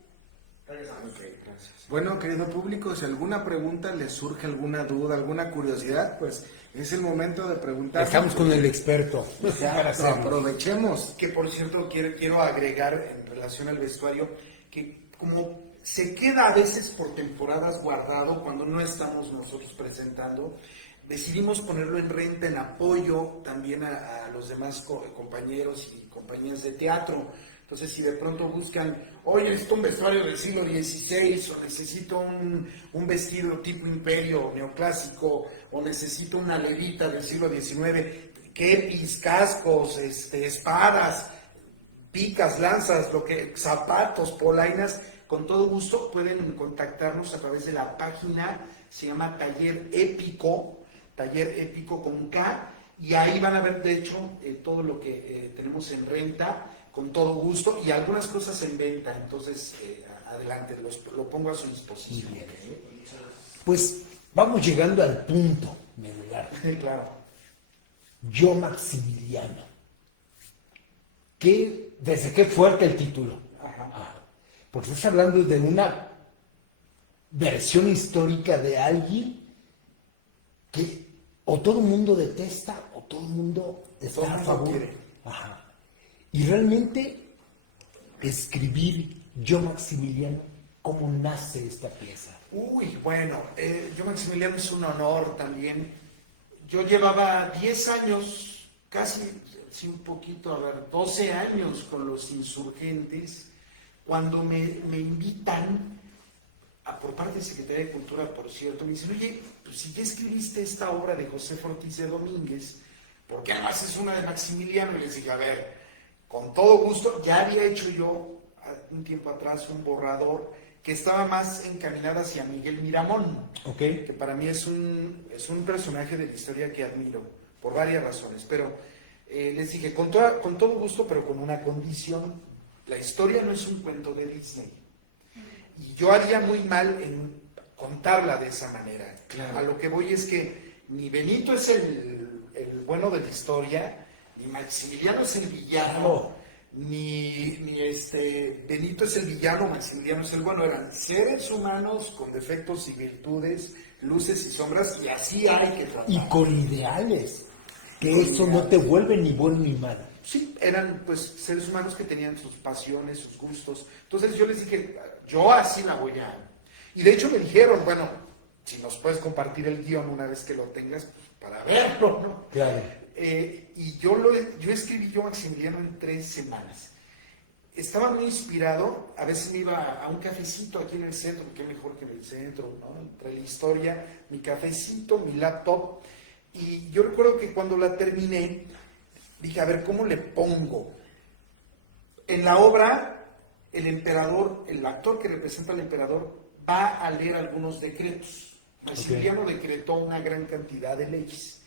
Regresamos. Gracias. Bueno, querido público, si alguna pregunta les surge, alguna duda, alguna curiosidad, pues es el momento de preguntar. Estamos con el experto. Para hacerlo. Aprovechemos. Que por cierto quiero agregar en relación al vestuario que como se queda a veces por temporadas guardado cuando no estamos nosotros presentando, decidimos ponerlo en renta en apoyo también a los demás compañeros y compañías de teatro. Entonces, si de pronto buscan, oye, necesito un vestuario del siglo XVI, o necesito un vestido tipo imperio neoclásico, o necesito una levita del siglo XIX, kepis, cascos, espadas, picas, lanzas, zapatos, polainas, con todo gusto pueden contactarnos a través de la página, se llama Taller Épico con K, y ahí van a ver, de hecho, todo lo que tenemos en renta, con todo gusto, y algunas cosas en venta. Entonces, adelante, lo pongo a su disposición. Pues vamos llegando al punto medular. Claro. Yo Maximiliano. ¿Desde qué fuerte el título? Porque estás hablando de una versión histórica de alguien que o todo el mundo detesta o todo el mundo está a favor. Ajá. Y realmente escribir Yo Maximiliano, ¿cómo nace esta pieza? Bueno, Yo Maximiliano es un honor también. Yo llevaba 10 años, casi, sí, un poquito, 12 años con los insurgentes, cuando me invitan, por parte de Secretaría de Cultura, por cierto, me dicen, oye, pues si ya escribiste esta obra de José Ortiz de Domínguez, ¿por qué no haces una de Maximiliano? Y les dije, a ver, con todo gusto, ya había hecho yo un tiempo atrás un borrador que estaba más encaminado hacia Miguel Miramón, que para mí es un personaje de la historia que admiro, por varias razones, pero les dije, con todo gusto, pero con una condición: la historia no es un cuento de Disney, y yo haría muy mal en contarla de esa manera. Claro. A lo que voy es que ni Benito es el bueno de la historia, ni Maximiliano es el villano, ni Benito es el villano, Maximiliano es el bueno. Eran seres humanos con defectos y virtudes, luces y sombras, y así hay que tratar. Y con ideales, que eso no te vuelve ni bueno ni malo. Sí, eran pues seres humanos que tenían sus pasiones, sus gustos. Entonces yo les dije, yo así la voy a... Y de hecho me dijeron, bueno, si nos puedes compartir el guión una vez que lo tengas, pues, para verlo, ¿no? Claro. Y yo escribí Yo Maximiliano en 3 semanas. Estaba muy inspirado, a veces me iba a un cafecito aquí en el centro, qué mejor que en el centro, ¿no? Entre la historia, mi cafecito, mi laptop, y yo recuerdo que cuando la terminé, dije, a ver, ¿cómo le pongo? En la obra, el emperador, el actor que representa al emperador, va a leer algunos decretos. Maximiliano decretó una gran cantidad de leyes.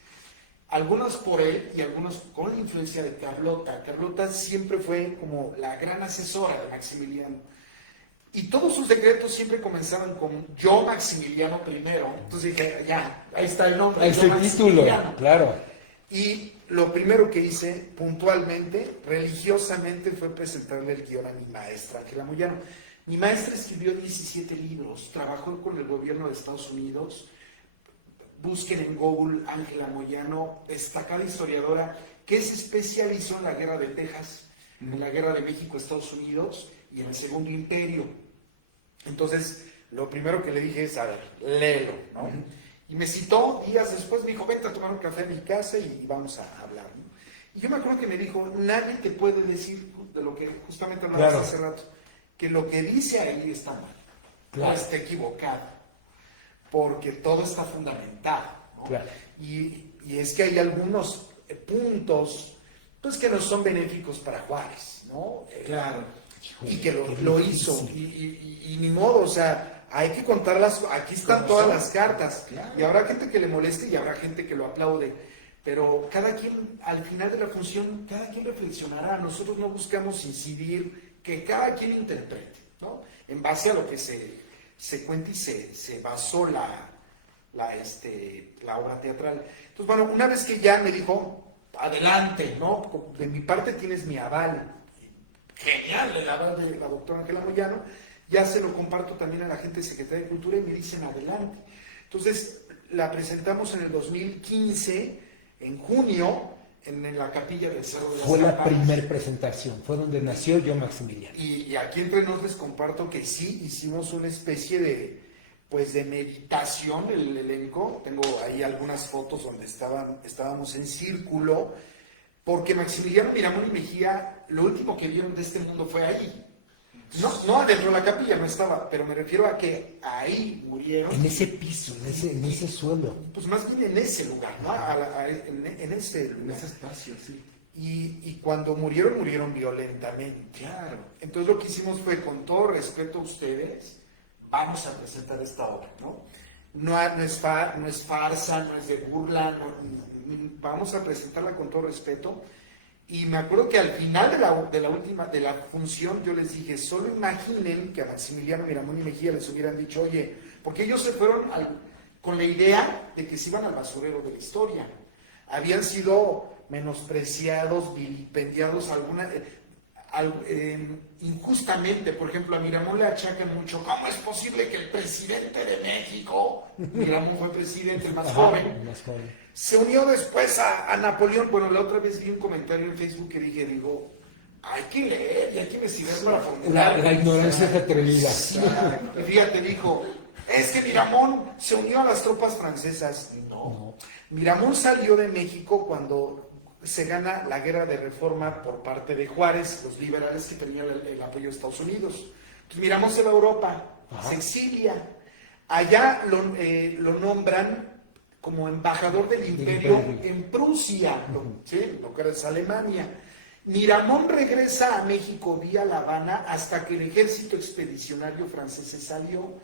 Algunos por él y algunos con la influencia de Carlota. Carlota siempre fue como la gran asesora de Maximiliano. Y todos sus decretos siempre comenzaban con Yo Maximiliano primero. Entonces dije, ya, ahí está el nombre. Ahí está el título, claro. Y lo primero que hice puntualmente, religiosamente, fue presentarle el guión a mi maestra, Ángela Moyano. Mi maestra escribió 17 libros, trabajó con el gobierno de Estados Unidos. Busquen en Google Ángela Moyano, destacada historiadora que se especializó en la guerra de Texas, en la guerra de México, Estados Unidos y en el Segundo Imperio. Entonces, lo primero que le dije es, a ver, léelo, ¿no? Y me citó días después, me dijo, vente a tomar un café en mi casa y vamos a hablar, ¿no? Y yo me acuerdo que me dijo, nadie te puede decir de lo que justamente hablabas hace rato, que lo que dice ahí está mal, o está equivocado, porque todo está fundamentado, ¿no? Claro. Y es que hay algunos puntos pues que no son benéficos para Juárez, ¿no? Claro. Y que lo hizo, y ni modo, o sea, hay que contarlas, aquí están todas las cartas, Claro. y habrá gente que le moleste y habrá gente que lo aplaude, pero cada quien, al final de la función, cada quien reflexionará. Nosotros no buscamos incidir, que cada quien interprete, ¿no? En base a lo que se cuenta y se basó la obra teatral. Entonces, bueno, una vez que ya me dijo, adelante, ¿no? De mi parte tienes mi aval. Genial, el aval de la doctora Ángela Moyano. Ya se lo comparto también a la gente de Secretaría de Cultura y me dicen adelante. Entonces, la presentamos en el 2015, en junio, en la capilla del Cerro de las Fue la Campanas. primera presentación, fue donde nació Yo Maximiliano. Y aquí entre nos les comparto que sí, hicimos una especie de meditación, el elenco. Tengo ahí algunas fotos donde estábamos en círculo, porque Maximiliano, Miramón y Mejía, lo último que vieron de este mundo fue ahí. No adentro de la capilla, no estaba, pero me refiero a que ahí murieron. En ese piso, en ese suelo. Pues más bien en ese lugar, ¿no? En ese En lugar. ese espacio, sí. Y cuando murieron violentamente. Claro. Entonces lo que hicimos fue, con todo respeto a ustedes, vamos a presentar esta obra, ¿no? No es farsa, no es de burla, vamos a presentarla con todo respeto. Y me acuerdo que al final de la función yo les dije, solo imaginen que a Maximiliano, Miramón y Mejía les hubieran dicho, oye, porque ellos se fueron con la idea de que se iban al basurero de la historia. Habían sido menospreciados, vilipendiados injustamente. Por ejemplo, a Miramón le achacan mucho, ¿cómo es posible que el presidente de México, Miramón fue presidente, el más joven, Más joven. se unió después a Napoleón? Bueno, la otra vez vi un comentario en Facebook que digo, hay que leer y hay que investigar para formular. La ignorancia es atrevida. Y fíjate, dijo, es que Miramón se unió a las tropas francesas. No. Miramón salió de México cuando se gana la guerra de reforma por parte de Juárez, los liberales que tenían el apoyo de Estados Unidos. Entonces Miramón se va a Europa, se exilia. Allá lo nombran como embajador del imperio en Prusia, ¿sí? Lo que era Alemania. Miramón regresa a México vía La Habana hasta que el ejército expedicionario francés se salió.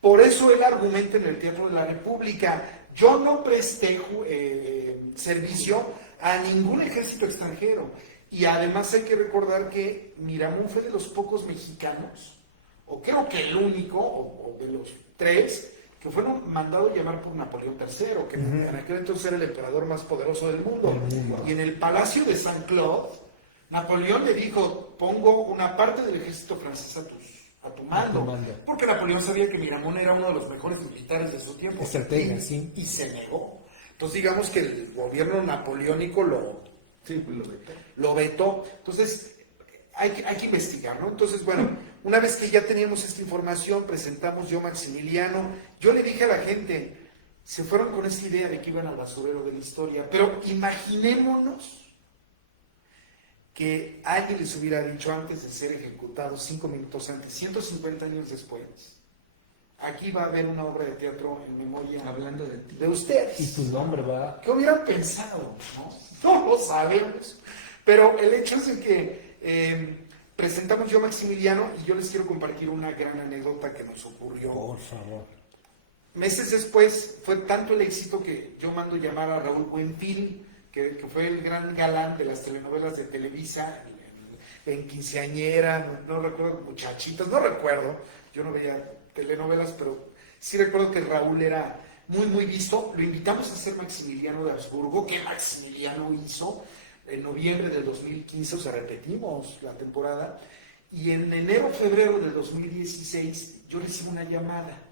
Por eso él argumenta en el Teatro de la República, yo no presté servicio a ningún ejército extranjero. Y además hay que recordar que Miramón fue de los pocos mexicanos, o creo que el único, o de los 3, que fueron mandados llamar por Napoleón III, que en aquel entonces era el emperador más poderoso del mundo. Y en el Palacio de Saint-Claude, Napoleón le dijo, pongo una parte del ejército francés a tu mando, porque Napoleón sabía que Miramón era uno de los mejores militares de su tiempo. Estratega, sí. Y se negó. Entonces digamos que el gobierno napoleónico Sí, pues lo vetó. lo vetó. Entonces hay que investigar, ¿no? Entonces, bueno, una vez que ya teníamos esta información, presentamos Yo Maximiliano, yo le dije a la gente, se fueron con esa idea de que iban al basurero de la historia, pero imaginémonos que alguien les hubiera dicho antes de ser ejecutados, 5 minutos antes, 150 años después, aquí va a haber una obra de teatro en memoria Hablando de ti. de ustedes. Y tu nombre va. ¿Qué hubieran pensado? No lo sabemos. Pero el hecho es de que presentamos Yo Maximiliano y yo les quiero compartir una gran anécdota que nos ocurrió. Por favor. Meses después fue tanto el éxito que yo mando llamar a Raúl Buenfil, que fue el gran galán de las telenovelas de Televisa, en Quinceañera, no recuerdo, Muchachitas, no recuerdo, yo no veía telenovelas, pero sí recuerdo que Raúl era muy, muy visto. Lo invitamos a hacer Maximiliano de Habsburgo, que Maximiliano hizo en noviembre del 2015, o sea, repetimos la temporada, y en enero, febrero del 2016, yo recibo una llamada.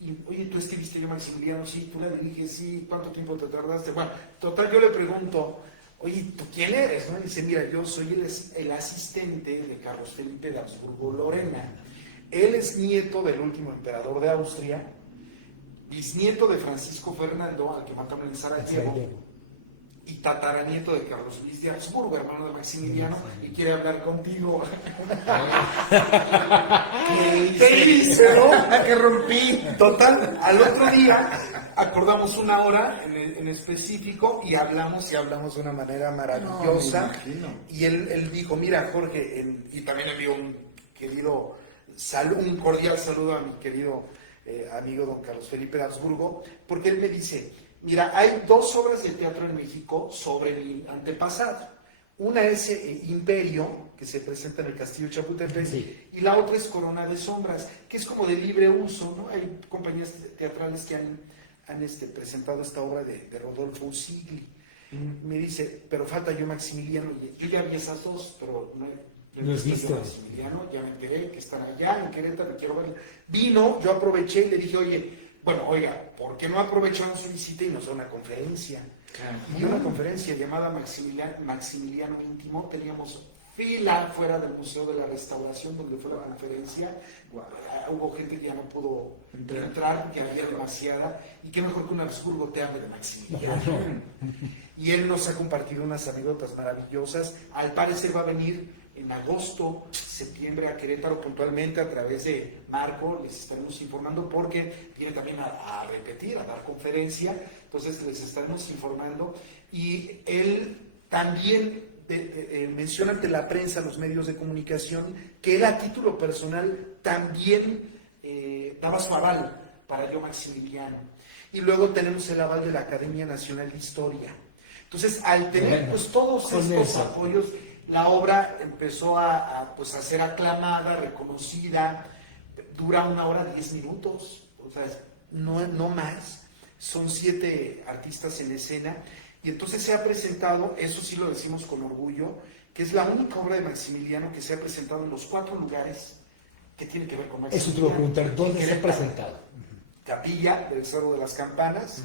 Y, oye, ¿tú escribiste Yo Maximiliano? Sí, tú la diriges, sí, ¿cuánto tiempo te tardaste? Bueno, total, yo le pregunto, oye, ¿tú quién eres? ¿No? Y dice, mira, yo soy el asistente de Carlos Felipe de Habsburgo Lorena. Él es nieto del último emperador de Austria, bisnieto de Francisco Fernando, al que mataron en Sarajevo, y tataranieto de Carlos Luis de Habsburgo, hermano de Maximiliano, y quiere hablar contigo. ¿Qué hice, no? Que rompí. Total, al otro día acordamos una hora en específico y hablamos de una manera maravillosa. Y él dijo, mira, Jorge, y también envió un cordial saludo a mi querido amigo don Carlos Felipe de Habsburgo, porque él me dice, mira, hay 2 obras de teatro en México sobre el antepasado. Una es Imperio, que se presenta en el Castillo Chapultepec, sí, y la otra es Corona de Sombras, que es como de libre uso, ¿no? Hay compañías teatrales que han presentado esta obra de Rodolfo Usigli. Me dice, pero falta Yo Maximiliano. Yo ya vi esas 2, pero no he visto Yo Maximiliano, ya me enteré que están allá en Querétaro, quiero verlo. Vino, yo aproveché y le dije, oiga, ¿por qué no aprovechamos su visita y nos da una conferencia? Claro. Y una conferencia llamada Maximiliano Íntimo, teníamos fila fuera del Museo de la Restauración donde fue la conferencia. Hubo gente que ya no pudo entrar porque había demasiada, y qué mejor que un Habsburgo te hable de Maximiliano. Y él nos ha compartido unas anécdotas maravillosas. Al parecer va a venir en agosto, septiembre a Querétaro puntualmente a través de Marco, les estaremos informando porque viene también a repetir, a dar conferencia, entonces les estaremos informando. Y él también menciona ante la prensa, los medios de comunicación, que él a título personal también daba su aval para Yo Maximiliano. Y luego tenemos el aval de la Academia Nacional de Historia. Entonces, al tener pues todos estos apoyos, la obra empezó a ser aclamada, reconocida, dura 1 hora 10 minutos, o sea, no más, son 7 artistas en escena, y entonces se ha presentado, eso sí lo decimos con orgullo, que es la única obra de Maximiliano que se ha presentado en los 4 lugares que tienen que ver con Maximiliano. Eso te voy a preguntar, ¿dónde se ha presentado? Capilla del Cerro de las Campanas,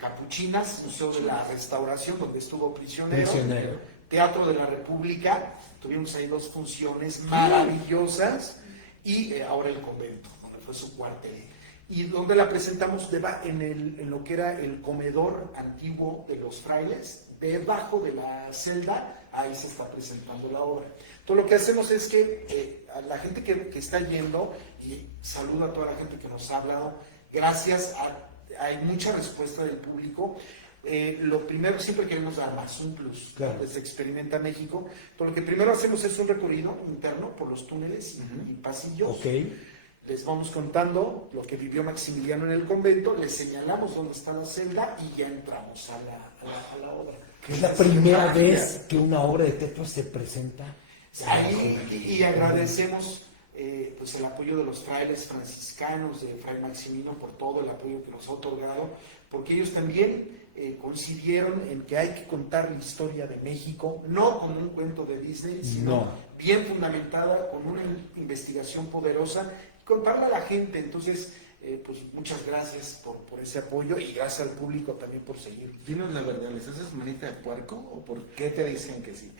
Capuchinas, Museo de la Restauración, donde estuvo prisionero. Teatro de la República, tuvimos ahí 2 funciones maravillosas, y ahora el convento, donde fue su cuartel. Y donde la presentamos en lo que era el comedor antiguo de los frailes, debajo de la celda, ahí se está presentando la obra. Entonces lo que hacemos es que a la gente que está yendo, y saludo a toda la gente que nos ha hablado, gracias, hay mucha respuesta del público. Lo primero, siempre queremos dar más, un plus, claro, desde Experimenta México. Entonces, lo que primero hacemos es un recorrido interno por los túneles y pasillos. Les vamos contando lo que vivió Maximiliano en el convento, les señalamos dónde está la celda y ya entramos a la obra. Es la primera vez que una obra de teatro se presenta. Y agradecemos pues el apoyo de los frailes franciscanos, de Fray Maximino, por todo el apoyo que nos ha otorgado, porque ellos también coincidieron en que hay que contar la historia de México, no con un cuento de Disney, sino bien fundamentada, con una investigación poderosa, y contarla a la gente. Entonces, pues muchas gracias por ese apoyo y gracias al público también por seguir. Dinos la verdad, ¿les haces manita de puerco o por qué te dicen que sí?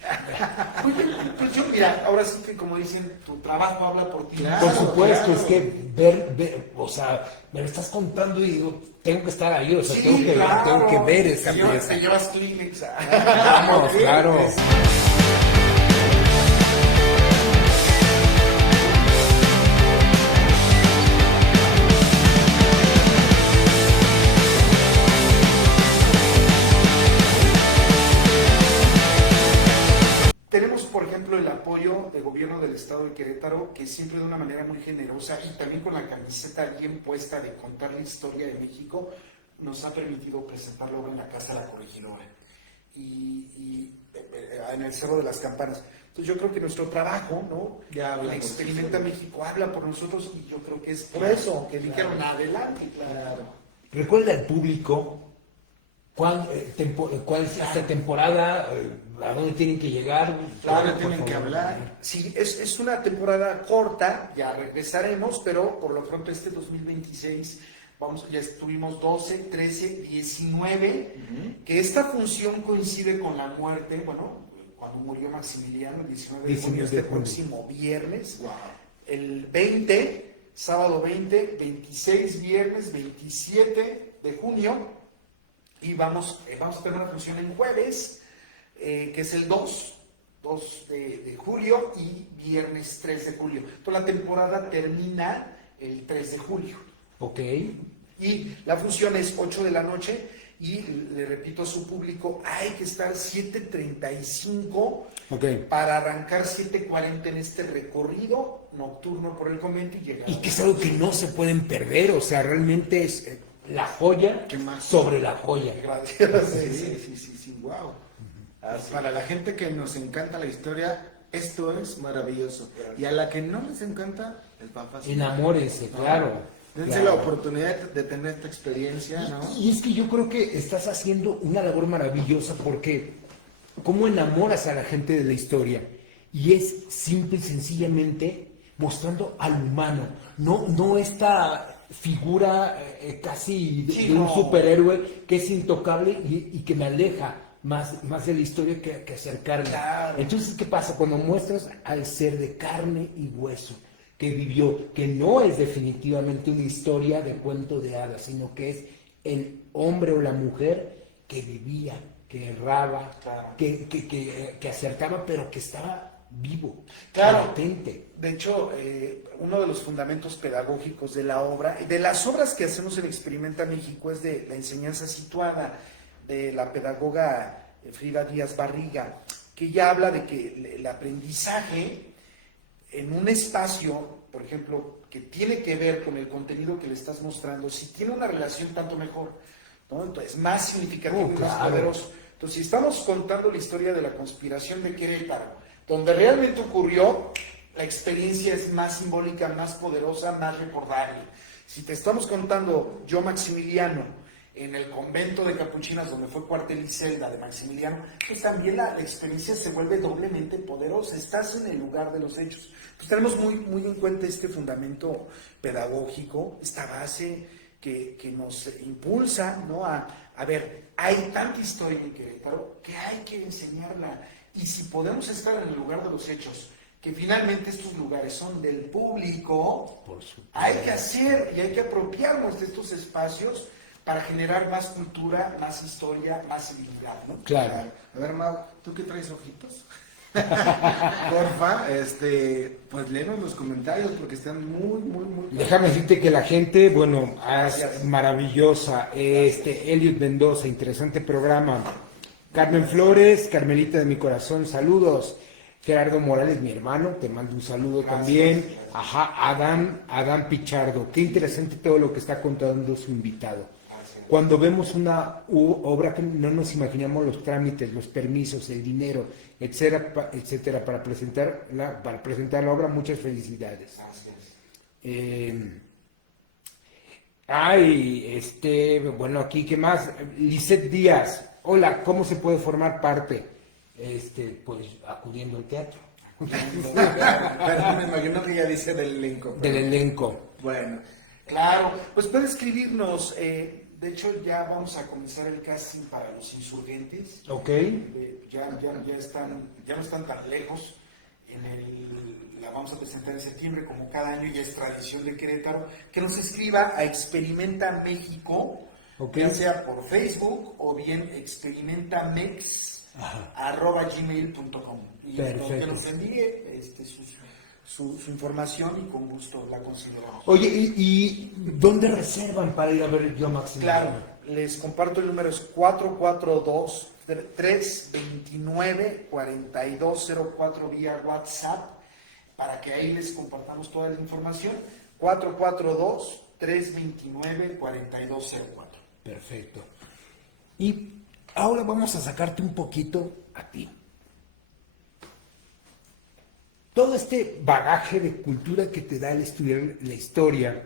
Oye, pues yo, mira, ahora sí que como dicen, tu trabajo habla por ti. Claro. Por supuesto, claro. es que ver, o sea, me lo estás contando y digo, tengo que estar ahí, o sea, Sí, tengo que ver esa Señor, pieza. te llevas Kleenex. Vamos, claro. Tenemos, por ejemplo, el apoyo del gobierno del estado de Querétaro, que siempre de una manera muy generosa y también con la camiseta bien puesta de contar la historia de México, nos ha permitido presentar la obra en la Casa de la Corregidora y en el Cerro de las Campanas. Entonces yo creo que nuestro trabajo, ¿no? Ya habla La por sí Experimenta solo. México habla por nosotros y yo creo que es por eso que dijeron adelante. Claro. Recuerda al público cuál es esta temporada, a dónde tienen que llegar. Claro, Por tienen que favor. hablar. Sí, es una temporada corta, ya regresaremos, pero por lo pronto este 2026 ya estuvimos 12, 13, 19, que esta función coincide con la muerte, bueno, cuando murió Maximiliano, el 19 de junio, este próximo viernes, Wow. el 20, sábado 20, 26, viernes 27 de junio, y vamos a tener una función en jueves, que es el 2 de julio y viernes 3 de julio. Entonces la temporada termina el 3 de julio. Ok. Y la función es 8 de la noche y le repito a su público, hay que estar 7:35 Ok. para arrancar 7:40 en este recorrido nocturno por el convento y llegar. Y que es algo que no se pueden perder, o sea, realmente es la joya ¿Qué más? sobre la joya. Gracias. Sí, wow. Para la gente que nos encanta la historia, esto es maravilloso. Y a la que no les encanta, les va a fascinar. Enamórense, claro. Dense claro. la oportunidad de tener esta experiencia, ¿no? Y es que yo creo que estás haciendo una labor maravillosa porque cómo enamoras a la gente de la historia y es simple y sencillamente mostrando al humano, no esta figura casi de un superhéroe que es intocable y que me aleja más de la historia que acercarme. Claro. Entonces, ¿qué pasa? Cuando muestras al ser de carne y hueso que vivió, que no es definitivamente una historia de cuento de hadas, sino que es el hombre o la mujer que vivía, que erraba, Claro. que acertaba, pero que estaba vivo, Claro. latente. De hecho, uno de los fundamentos pedagógicos de la obra, de las obras que hacemos en Experimenta México, es de la enseñanza situada de la pedagoga Frida Díaz Barriga, que ya habla de que el aprendizaje en un espacio, por ejemplo, que tiene que ver con el contenido que le estás mostrando, si tiene una relación tanto mejor, ¿no? Entonces, más significativo y más claro. poderoso. Entonces, si estamos contando la historia de la conspiración de Querétaro, donde realmente ocurrió, la experiencia es más simbólica, más poderosa, más recordable. Si te estamos contando yo, Maximiliano, en el convento de capuchinas donde fue cuartel y celda de Maximiliano, pues también la experiencia se vuelve doblemente poderosa, estás en el lugar de los hechos. Pues tenemos muy en cuenta este fundamento pedagógico, esta base que nos impulsa, ¿no? A ver, hay tanta historia en Querétaro que hay que enseñarla, y si podemos estar en el lugar de los hechos, que finalmente estos lugares son del público, hay que hacer y hay que apropiarnos de estos espacios para generar más cultura, más historia, más civilidad, ¿no? Claro. A ver, Mau, ¿tú qué traes ojitos? Porfa, pues léenos los comentarios porque están muy. Déjame decirte que la gente, bueno, es maravillosa. Eliot Mendoza, interesante programa. Carmen Flores, Carmelita de mi corazón, saludos. Gerardo Morales, mi hermano, te mando un saludo también. Ajá, Adán Pichardo, qué interesante todo lo que está contando su invitado. Cuando vemos una obra que no nos imaginamos los trámites, los permisos, el dinero, etcétera, para presentar la obra, muchas felicidades. Bueno, aquí, ¿qué más? Lisette Díaz, hola, ¿cómo se puede formar parte? Pues acudiendo al teatro. Pero me imagino que ya dice del elenco. Del elenco. Bueno, Claro, pues puede escribirnos. De hecho, ya vamos a comenzar el casting para Los Insurgentes. Ok. Ya no están tan lejos. La vamos a presentar en septiembre, como cada año, ya es tradición de Querétaro. Que nos escriba a Experimenta México, Ok. ya sea por Facebook o bien experimentamex@gmail.com. Y Perfecto. que nos envíe su información y con gusto la consideramos. Oye, ¿y dónde reservan para ir a ver Yo Maximiliano? Claro, les comparto el número, es 442-329-4204 vía WhatsApp, para que ahí les compartamos toda la información. 442-329-4204. Perfecto. Y ahora vamos a sacarte un poquito a ti. Todo este bagaje de cultura que te da el estudiar la historia,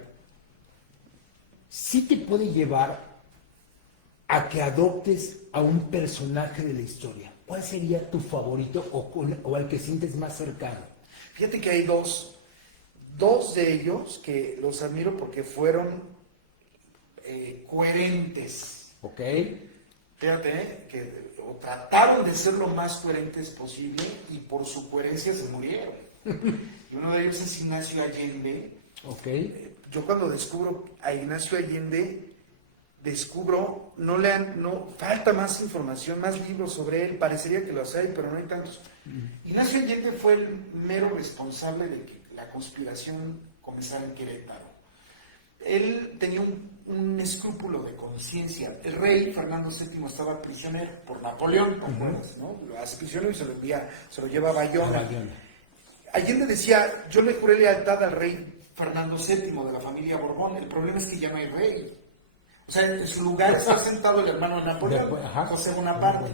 sí te puede llevar a que adoptes a un personaje de la historia. ¿Cuál sería tu favorito o al que sientes más cercano? Fíjate que hay dos de ellos que los admiro porque fueron coherentes. ¿Ok? Fíjate, o trataron de ser lo más coherentes posible y por su coherencia se murieron. Y uno de ellos es Ignacio Allende. ¿Ok? Yo cuando descubro a Ignacio Allende, falta más información, más libros sobre él, parecería que los hay, pero no hay tantos. Ignacio Allende fue el mero responsable de que la conspiración comenzara en Querétaro. Él tenía un escrúpulo de conciencia. El rey Fernando VII estaba prisionero por Napoleón, ¿no acuerdas, no? Lo hace prisionero y se lo lleva a Bayona. Allende decía, yo le juré lealtad al rey Fernando VII de la familia Borbón, el problema es que ya no hay rey. O sea, en su lugar está sentado el hermano de Napoleón, José Bonaparte.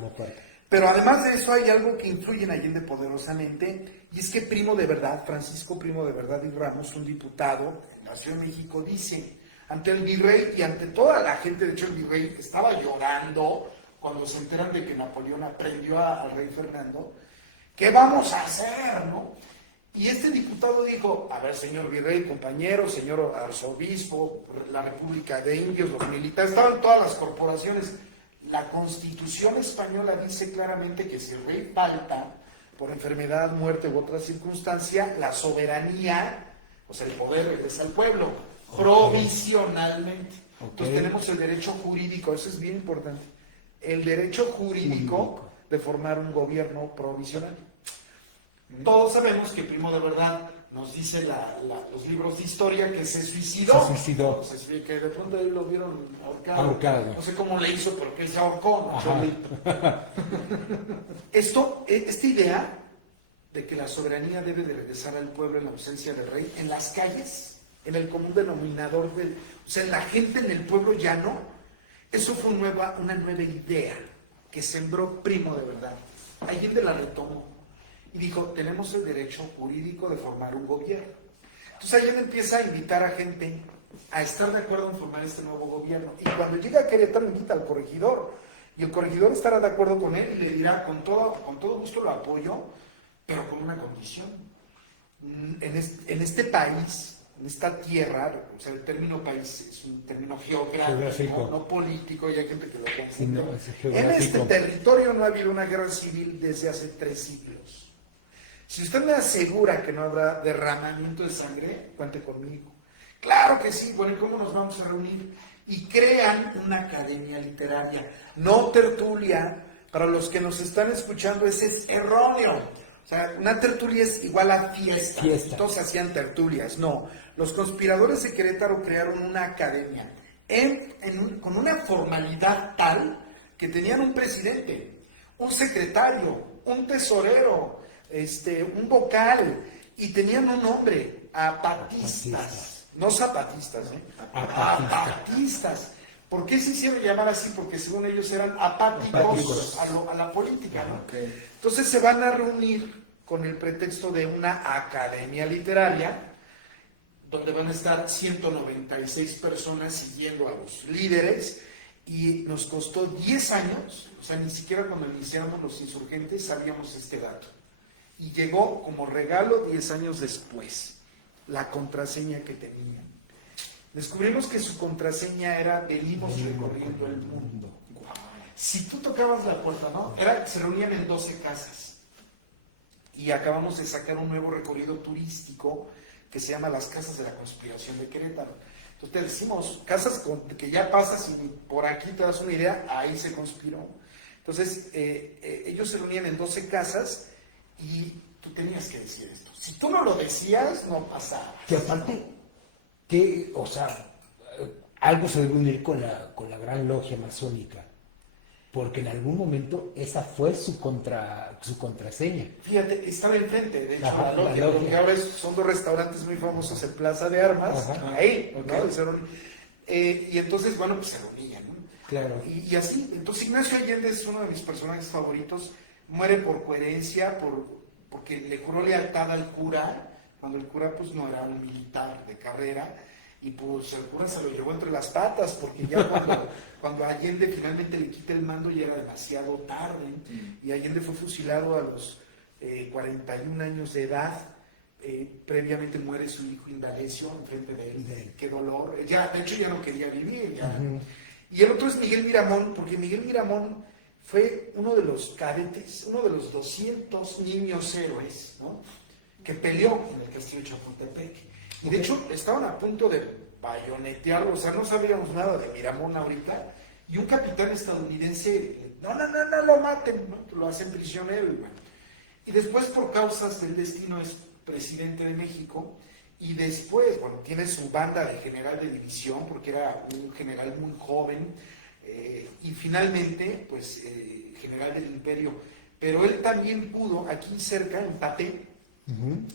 Pero además de eso hay algo que influye en Allende poderosamente, y es que Primo de Verdad, Francisco Primo de Verdad y Ramos, un diputado que nació en México, dice, ante el virrey y ante toda la gente, de hecho el virrey estaba llorando cuando se enteran de que Napoleón aprendió al rey Fernando, ¿qué vamos a hacer, no? Y este diputado dijo, a ver, señor virrey, compañero, señor arzobispo, la República de Indios, los militares, estaban todas las corporaciones. La Constitución española dice claramente que si el rey falta por enfermedad, muerte u otra circunstancia, la soberanía, o sea, el poder regresa al pueblo, provisionalmente. Entonces tenemos el derecho jurídico, eso es bien importante, el derecho jurídico de formar un gobierno provisional. Todos sabemos que Primo de Verdad nos dice los libros de historia que se suicidó. Se suicidó. Que de pronto él lo vieron ahorcado. Ahorcado. No sé cómo le hizo, pero que él se ahorcó. Esta idea de que la soberanía debe de regresar al pueblo en la ausencia del rey, en las calles, en el común denominador, o sea, en la gente, en el pueblo llano, eso fue una nueva idea que sembró Primo de Verdad. Allende la retomó. Y dijo, tenemos el derecho jurídico de formar un gobierno. Entonces Allende empieza a invitar a gente a estar de acuerdo en formar este nuevo gobierno. Y cuando llega a Querétaro invita al corregidor. Y el corregidor estará de acuerdo con él y le dirá, con todo gusto lo apoyo, pero con una condición. En este país, en esta tierra, o sea, el término país es un término geográfico, no político, y hay gente que lo confunde. En este territorio no ha habido una guerra civil desde hace 3 siglos. Si usted me asegura que no habrá derramamiento de sangre, cuente conmigo. Claro que sí. Bueno, ¿y cómo nos vamos a reunir? Y crean una academia literaria, no tertulia. Para los que nos están escuchando, ese es erróneo. O sea, una tertulia es igual a fiesta. Todos hacían tertulias. No, los conspiradores de Querétaro crearon una academia con una formalidad tal que tenían un presidente, un secretario, un tesorero, un vocal, y tenían un nombre, apatistas, no zapatistas, apatistas. ¿Por qué se hicieron llamar así? Porque según ellos eran apáticos a la política, ¿no? Entonces se van a reunir con el pretexto de una academia literaria, donde van a estar 196 personas siguiendo a los líderes, y nos costó 10 años, o sea, ni siquiera cuando iniciamos Los Insurgentes sabíamos este dato. Y llegó como regalo 10 años después, la contraseña que tenían. Descubrimos que su contraseña era venimos recorriendo el mundo. Si tú tocabas la puerta, ¿no? Se reunían en 12 casas. Y acabamos de sacar un nuevo recorrido turístico que se llama las Casas de la Conspiración de Querétaro. Entonces te decimos, casas que ya pasas y por aquí te das una idea, ahí se conspiró. Entonces, ellos se reunían en 12 casas y tú tenías que decir esto. Si tú no lo decías, no pasaba. Que aparte, o sea, algo se debe unir con la gran logia masónica, porque en algún momento esa fue su contraseña. Fíjate, estaba enfrente, de hecho, Ajá, la logia, la logia. porque ahora son 2 restaurantes muy famosos en Plaza de Armas, Ajá. ahí, Ok. ¿no? Y entonces, bueno, pues se reunían, ¿no? Claro. Y así, entonces Ignacio Allende es uno de mis personajes favoritos, muere por coherencia, porque le juró lealtad al cura, cuando el cura pues no era un militar de carrera, y pues el cura se lo llevó entre las patas, porque ya cuando Allende finalmente le quita el mando ya era demasiado tarde, y Allende fue fusilado a los 41 años de edad. Previamente muere su hijo Indalecio enfrente de él. Qué dolor. Ya, de hecho ya no quería vivir. Ya. Ujú. Y el otro es Miguel Miramón, porque Miguel Miramón fue uno de los cadetes, uno de los 200 niños héroes, ¿no? Que peleó en el castillo de Chapultepec. Y de hecho estaban a punto de bayonetearlo, o sea, no sabíamos nada de Miramón ahorita. Y un capitán estadounidense, no lo maten, ¿no? Lo hacen prisionero. Y, bueno. Y después, por causas del destino, es presidente de México. Y después, bueno, tiene su banda de general de división, porque era un general muy joven, y finalmente, pues, general del imperio. Pero él también pudo, aquí cerca, en Paté,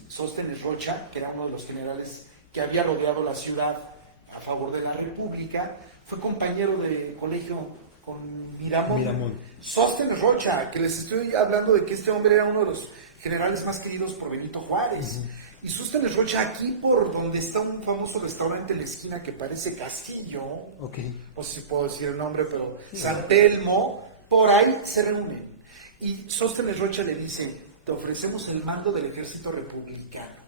Sóstenes Rocha, que era uno de los generales que había rodeado la ciudad a favor de la República, fue compañero de colegio con Miramón. Sóstenes Rocha, que les estoy hablando de que este hombre era uno de los generales más queridos por Benito Juárez. Y Sóstenes Rocha, aquí por donde está un famoso restaurante en la esquina que parece castillo, no sé si puedo decir el nombre, pero San Telmo, por ahí se reúnen. Y Sóstenes Rocha le dice, te ofrecemos el mando del ejército republicano,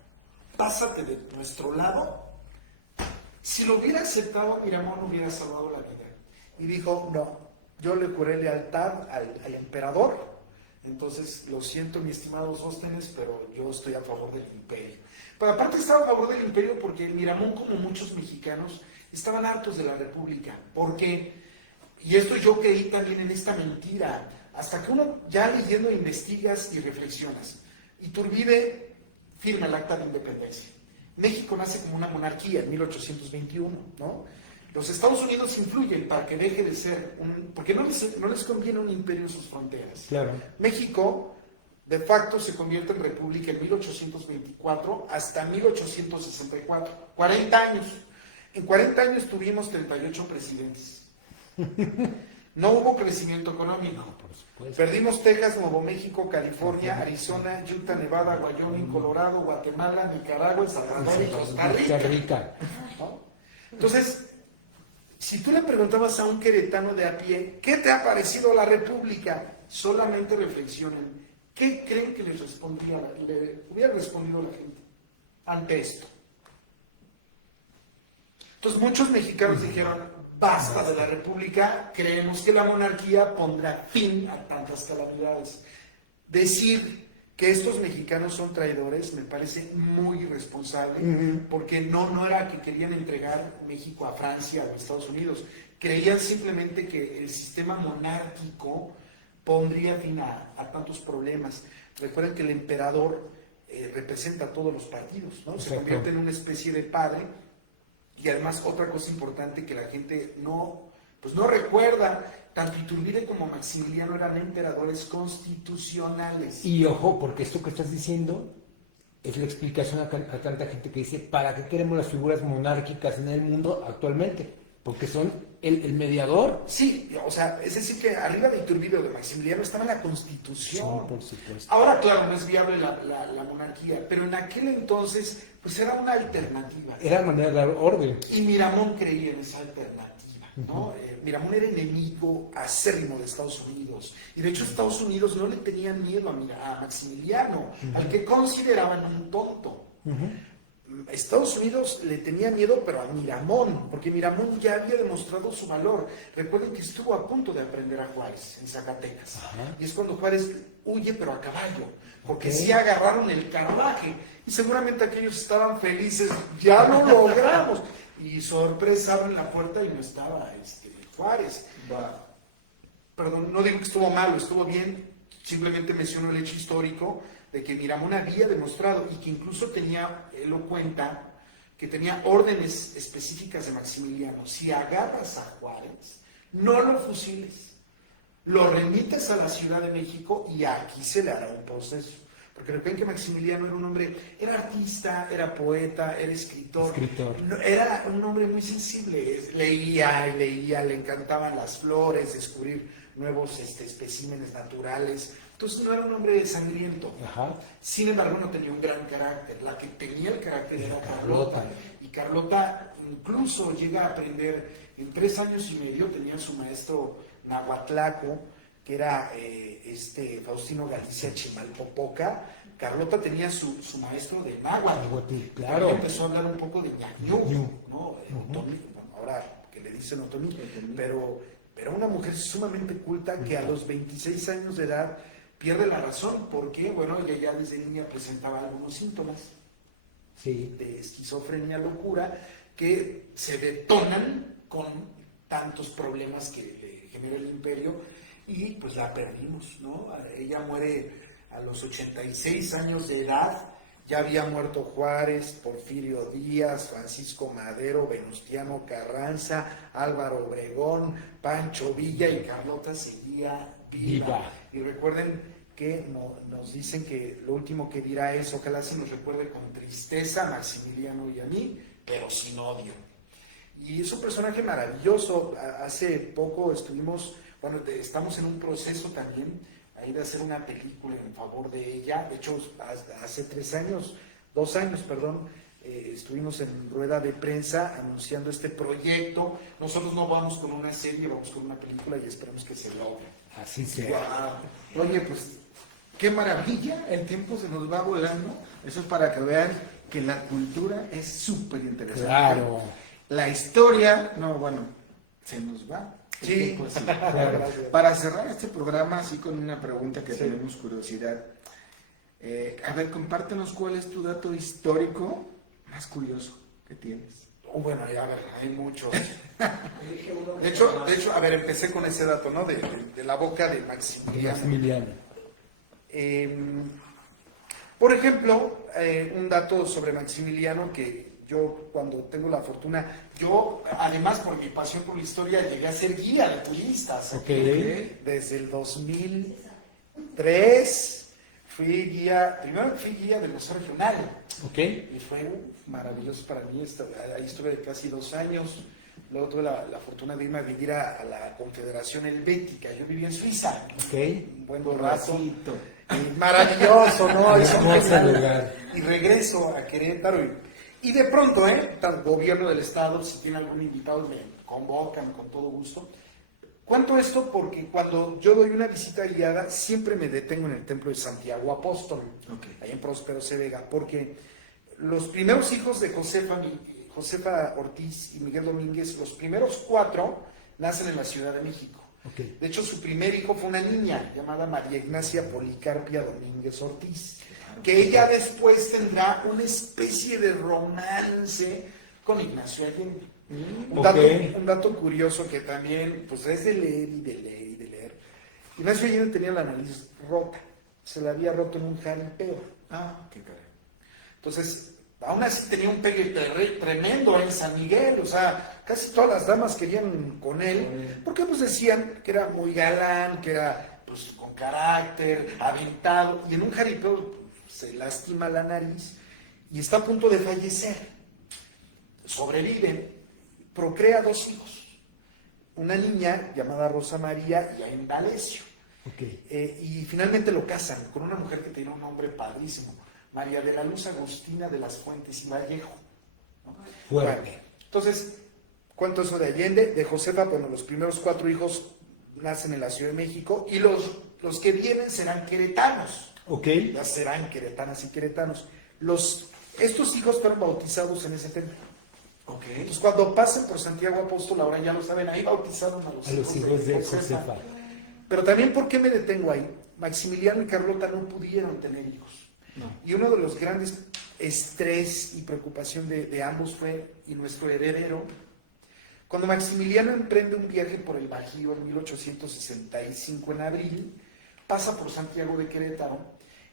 pásate de nuestro lado. Si lo hubiera aceptado, Miramón hubiera salvado la vida. Y dijo, no, yo le juré lealtad al emperador. Entonces, lo siento, mi estimado Sóstenes, pero yo estoy a favor del imperio. Pero aparte estaba a favor del imperio porque Miramón, como muchos mexicanos, estaban hartos de la República. ¿Por qué? Y esto yo creí también en esta mentira. Hasta que uno ya leyendo investigas y reflexionas. Iturbide firma el Acta de Independencia. México nace como una monarquía en 1821, ¿no? Los Estados Unidos influyen para que deje de ser porque no les conviene un imperio en sus fronteras. Claro. México, de facto, se convierte en república en 1824 hasta 1864. 40 años. En 40 años tuvimos 38 presidentes. No hubo crecimiento económico. Perdimos Texas, Nuevo México, California, Arizona, Utah, Nevada, Wyoming, Colorado, Guatemala, Nicaragua, El Salvador y Costa Rica. ¿No? Entonces, si tú le preguntabas a un queretano de a pie, ¿qué te ha parecido la República? Solamente reflexionen. ¿Qué creen que le hubiera respondido la gente ante esto? Entonces, muchos mexicanos dijeron, basta de la República, creemos que la monarquía pondrá fin a tantas calamidades. Decir que estos mexicanos son traidores me parece muy irresponsable, porque no era que querían entregar México a Francia, a los Estados Unidos, creían simplemente que el sistema monárquico pondría fin a tantos problemas. Recuerden que el emperador representa a todos los partidos, ¿no? Se convierte en una especie de padre. Y además otra cosa importante que la gente no recuerda, tanto Iturbide como Maximiliano eran emperadores constitucionales. Y ojo, porque esto que estás diciendo es la explicación a tanta gente que dice, ¿para qué queremos las figuras monárquicas en el mundo actualmente? Porque son el mediador. Sí, o sea, es decir que arriba de Iturbide o de Maximiliano estaba la Constitución. Sí, por supuesto. Ahora, claro, no es viable la monarquía, pero en aquel entonces, pues era una alternativa. Era manera de dar orden. Y Miramón creía en esa alternativa, ¿no? Miramón era enemigo acérrimo de Estados Unidos. Y de hecho Estados Unidos no le tenían miedo a Maximiliano, al que consideraban un tonto. Estados Unidos le tenía miedo, pero a Miramón, porque Miramón ya había demostrado su valor. Recuerden que estuvo a punto de aprender a Juárez en Zacatecas. Ajá. Y es cuando Juárez huye, pero a caballo, porque sí agarraron el carruaje. Y seguramente aquellos estaban felices, ya lo logramos. Y sorpresa, abren la puerta y no estaba Juárez. Perdón, no digo que estuvo malo, estuvo bien, simplemente menciono el hecho histórico de que Miramón había demostrado y que incluso tenía, él lo cuenta, que tenía órdenes específicas de Maximiliano. Si agarras a Juárez, no lo fusiles, lo remites a la Ciudad de México y aquí se le hará un proceso. Porque recuerden que Maximiliano era un hombre, era artista, era poeta, era escritor. No, era un hombre muy sensible, leía y leía, le encantaban las flores, descubrir nuevos especímenes naturales. Entonces no era un hombre sangriento. Ajá. Sin embargo, no tenía un gran carácter. La que tenía el carácter era Carlota. Y Carlota incluso llega a aprender, en 3 años y medio tenía su maestro Nahuatlaco, que era Faustino Galicia Chimalpopoca. Carlota tenía su maestro de náhuatl. Claro. Empezó a hablar un poco de ñañú, ¿no? Otomí, bueno, ahora que le dicen otomí, pero una mujer sumamente culta que a los 26 años de edad pierde la razón, porque, bueno, ella ya desde niña presentaba algunos síntomas de esquizofrenia, locura, que se detonan con tantos problemas que le genera el imperio, y pues la perdimos, ¿no? Ella muere a los 86 años de edad. Ya había muerto Juárez, Porfirio Díaz, Francisco Madero, Venustiano Carranza, Álvaro Obregón, Pancho Villa, y Carlota seguía viva. Y recuerden que nos dicen que lo último que dirá es: ojalá se nos recuerde con tristeza a Maximiliano y a mí, pero sin odio. Y es un personaje maravilloso. Hace poco estamos en un proceso también ahí de hacer una película en favor de ella. De hecho, hace 2 años, estuvimos en rueda de prensa anunciando este proyecto. Nosotros no vamos con una serie, vamos con una película y esperamos que se logre. Así sea. Wow. Oye, pues qué maravilla, el tiempo se nos va volando. Eso es para que vean que la cultura es súper interesante. Claro. La historia, se nos va. Sí, Claro. Para cerrar este programa, así con una pregunta que tenemos curiosidad. A ver, compártenos cuál es tu dato histórico más curioso que tienes. Bueno, a ver, hay muchos. De hecho, a ver, empecé con ese dato, ¿no? De la boca de Maximiliano. Por ejemplo, un dato sobre Maximiliano que yo, cuando tengo la fortuna, además por mi pasión por la historia, llegué a ser guía de turistas. Desde el 2003 primero fui guía del Museo Regional. Y fue maravilloso para mí. Ahí estuve casi 2 años. Luego tuve la fortuna de irme a vivir a la Confederación Helvética. Yo viví en Suiza. Un buen rato. Maravilloso, ¿no? Y regreso a Querétaro. Y de pronto, el gobierno del estado, si tiene algún invitado, me convocan con todo gusto. Cuento esto porque cuando yo doy una visita guiada, siempre me detengo en el templo de Santiago Apóstol, ahí en Próspero C. Vega, porque los primeros hijos de Josefa Ortiz y Miguel Domínguez, los primeros 4, nacen en la Ciudad de México. De hecho, su primer hijo fue una niña llamada María Ignacia Policarpia Domínguez Ortiz, que ella después tendrá una especie de romance con Ignacio Allende. Un dato curioso que también pues es de leer y de leer y de leer. Ignacio Allende tenía la nariz rota, se la había roto en un jaripeo. Qué caray. Entonces, aún así tenía un pegue tremendo en San Miguel, o sea, casi todas las damas querían con él, porque pues decían que era muy galán, que era pues con carácter, aventado, y en un jaripeo se lastima la nariz y está a punto de fallecer. Sobrevive, procrea 2 hijos, una niña llamada Rosa María y a Indalecio. Y finalmente lo casan con una mujer que tiene un nombre padrísimo, María de la Luz Agustina de las Fuentes y Vallejo, ¿no? Bueno, entonces, cuento eso de Allende. De Josefa, bueno, los primeros 4 hijos nacen en la Ciudad de México y los que vienen serán queretanos. Ya serán queretanas y queretanos. Los Estos hijos fueron bautizados en ese templo. Ok. Entonces, cuando pasen por Santiago Apóstol, ahora ya lo saben, ahí bautizaron a los hijos de Josefa. Pero también, ¿por qué me detengo ahí? Maximiliano y Carlota no pudieron tener hijos. No. Y uno de los grandes estrés y preocupación de ambos fue, y nuestro heredero, cuando Maximiliano emprende un viaje por el Bajío en 1865 en abril, pasa por Santiago de Querétaro,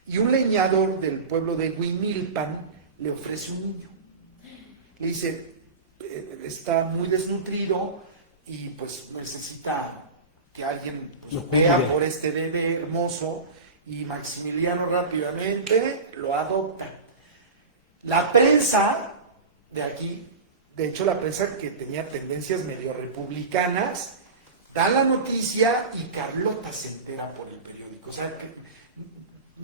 y un leñador del pueblo de Huimilpan le ofrece un niño. Le dice, está muy desnutrido y pues necesita que alguien pues, Lo vea cuide. por este bebé hermoso, y Maximiliano rápidamente lo adopta. La prensa de aquí, de hecho la prensa que tenía tendencias medio republicanas, da la noticia y Carlota se entera por el periódico. O sea, que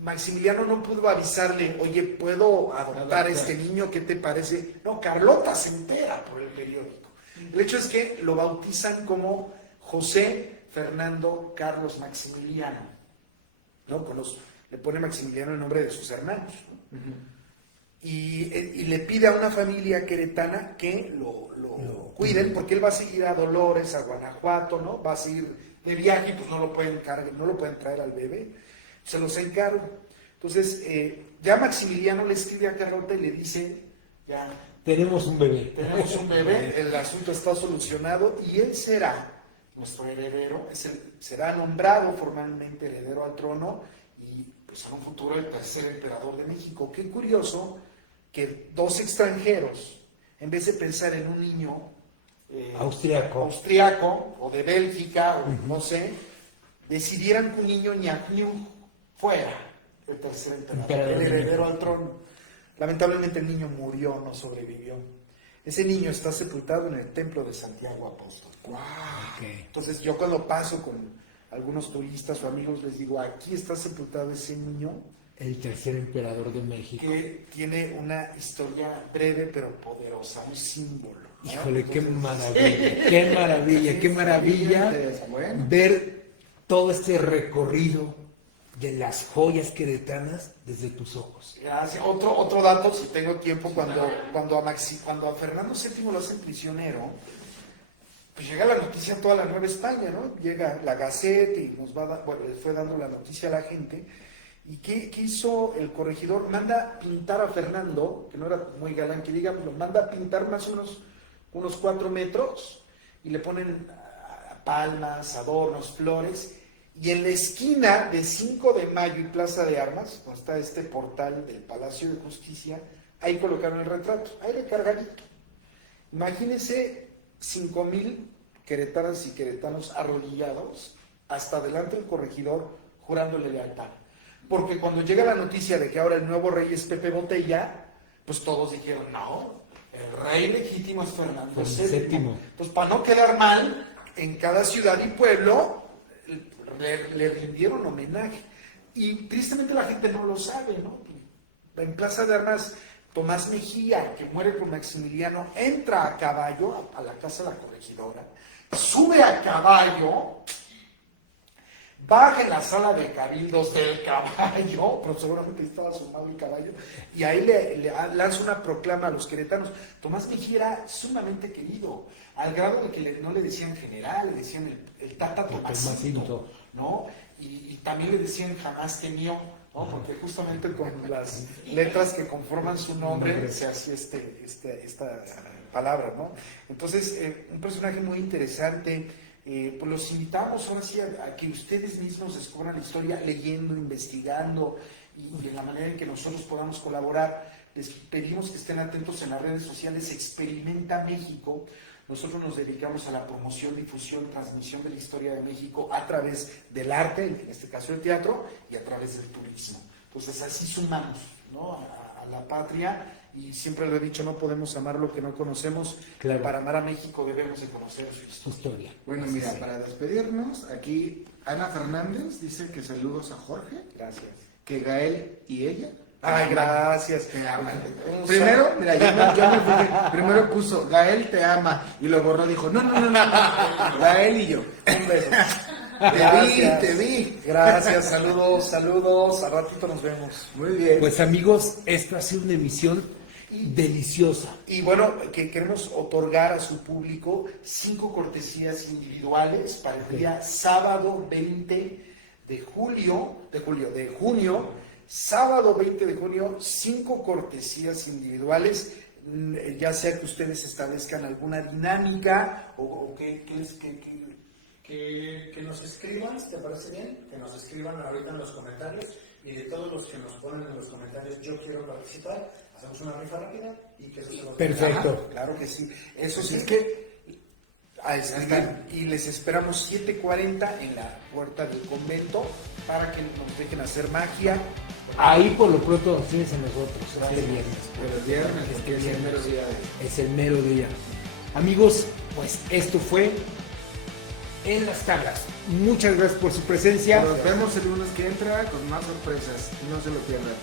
Maximiliano no pudo avisarle, oye, ¿puedo adoptar a este niño? ¿Qué te parece? No, Carlota se entera por el periódico. El hecho es que lo bautizan como José Fernando Carlos Maximiliano, ¿no? Le pone Maximiliano el nombre de sus hermanos, ¿no? Y le pide a una familia queretana que lo cuiden, porque él va a seguir a Dolores, a Guanajuato, ¿no? Va a seguir de viaje y pues no lo pueden traer al bebé, se los encargo. Entonces, ya Maximiliano le escribe a Carlota y le dice, ya Tenemos un bebé. tenemos un bebé, el asunto está solucionado y él será nuestro heredero, será nombrado formalmente heredero al trono y pues en un futuro el tercer emperador de México. Qué curioso que dos extranjeros, en vez de pensar en un niño austriaco o de Bélgica, o no sé, decidieran que un niño ñacñú fuera el tercer emperador, el heredero al trono. Lamentablemente el niño murió, no sobrevivió. Ese niño está sepultado en el templo de Santiago Apóstol. Wow. Okay. Entonces yo cuando paso con algunos turistas o amigos les digo, aquí está sepultado ese niño El tercer emperador de México. que tiene una historia breve pero poderosa, un símbolo, ¿no? Híjole, qué Entonces, maravilla, qué maravilla, qué maravilla Bueno. ver todo este recorrido de las joyas queretanas desde tus ojos. Gracias. Otro dato, si tengo tiempo, cuando a Fernando VII lo hacen prisionero, pues llega la noticia a toda la Nueva España, ¿no? Llega la Gaceta y le fue dando la noticia a la gente. ¿Y qué hizo el corregidor? Manda pintar a Fernando, que no era muy galán que diga, lo manda a pintar más o menos unos 4 metros y le ponen palmas, adornos, flores. Y en la esquina de 5 de Mayo y Plaza de Armas, donde está este portal del Palacio de Justicia, ahí colocaron el retrato, ahí recargadito. Imagínense 5,000 queretanas y queretanos arrodillados hasta delante del corregidor jurándole lealtad. Porque cuando llega la noticia de que ahora el nuevo rey es Pepe Botella, pues todos dijeron, no, el rey legítimo es Fernando VII. Entonces, para no quedar mal, en cada ciudad y pueblo le rindieron homenaje. Y tristemente la gente no lo sabe, ¿no? En Plaza de Armas, Tomás Mejía, que muere con Maximiliano, entra a caballo a la casa de la corregidora, sube a caballo, baja en la sala de cabildos del caballo, pero seguramente estaba sumado el caballo, y ahí le lanza una proclama a los queretanos. Tomás Mejía era sumamente querido, al grado de que no le decían general, le decían el Tata Tomasito, ¿no? Y también le decían jamás temió, ¿no? Porque justamente con las letras que conforman su nombre se hacía esta palabra, ¿no? Entonces, un personaje muy interesante. Pues los invitamos ahora sí a que ustedes mismos descubran la historia leyendo, investigando y en la manera en que nosotros podamos colaborar. Les pedimos que estén atentos en las redes sociales Experimenta México. Nosotros nos dedicamos a la promoción, difusión, transmisión de la historia de México a través del arte, en este caso el teatro, y a través del turismo. Entonces así sumamos, ¿no? a la patria. Y siempre lo he dicho, no podemos amar lo que no conocemos. Claro. Para amar a México debemos de conocer su historia. Bueno, mira, para despedirnos, aquí Ana Fernández dice que saludos a Jorge, Gracias. que Gael y ella. Ay, gracias. Te aman. Primero, mira, yo me fui, primero puso Gael te ama y lo borró, dijo, no, Gael y yo. Un beso. Te vi. Gracias, saludos. Al ratito nos vemos. Muy bien. Pues amigos, esto ha sido una emisión deliciosa. Y bueno, que queremos otorgar a su público 5 cortesías individuales para el día sábado 20 de junio, sábado 20 de junio, 5 cortesías individuales, ya sea que ustedes establezcan alguna dinámica o que nos escriban, si te parece bien, que nos escriban ahorita en los comentarios, y de todos los que nos ponen en los comentarios, yo quiero participar, hacemos una rifa rápida y que eso se lo Perfecto. Ajá, claro que sí. Eso sí es que y les esperamos 7:40 en la puerta del convento para que nos dejen hacer magia. Ahí por lo pronto nos tienes a nosotros, este viernes. Pero el viernes, porque es el mero día de... Es el mero día. Amigos, pues esto fue En las Tablas. Muchas gracias por su presencia. Nos vemos el lunes que entra con más sorpresas. No se lo pierdan.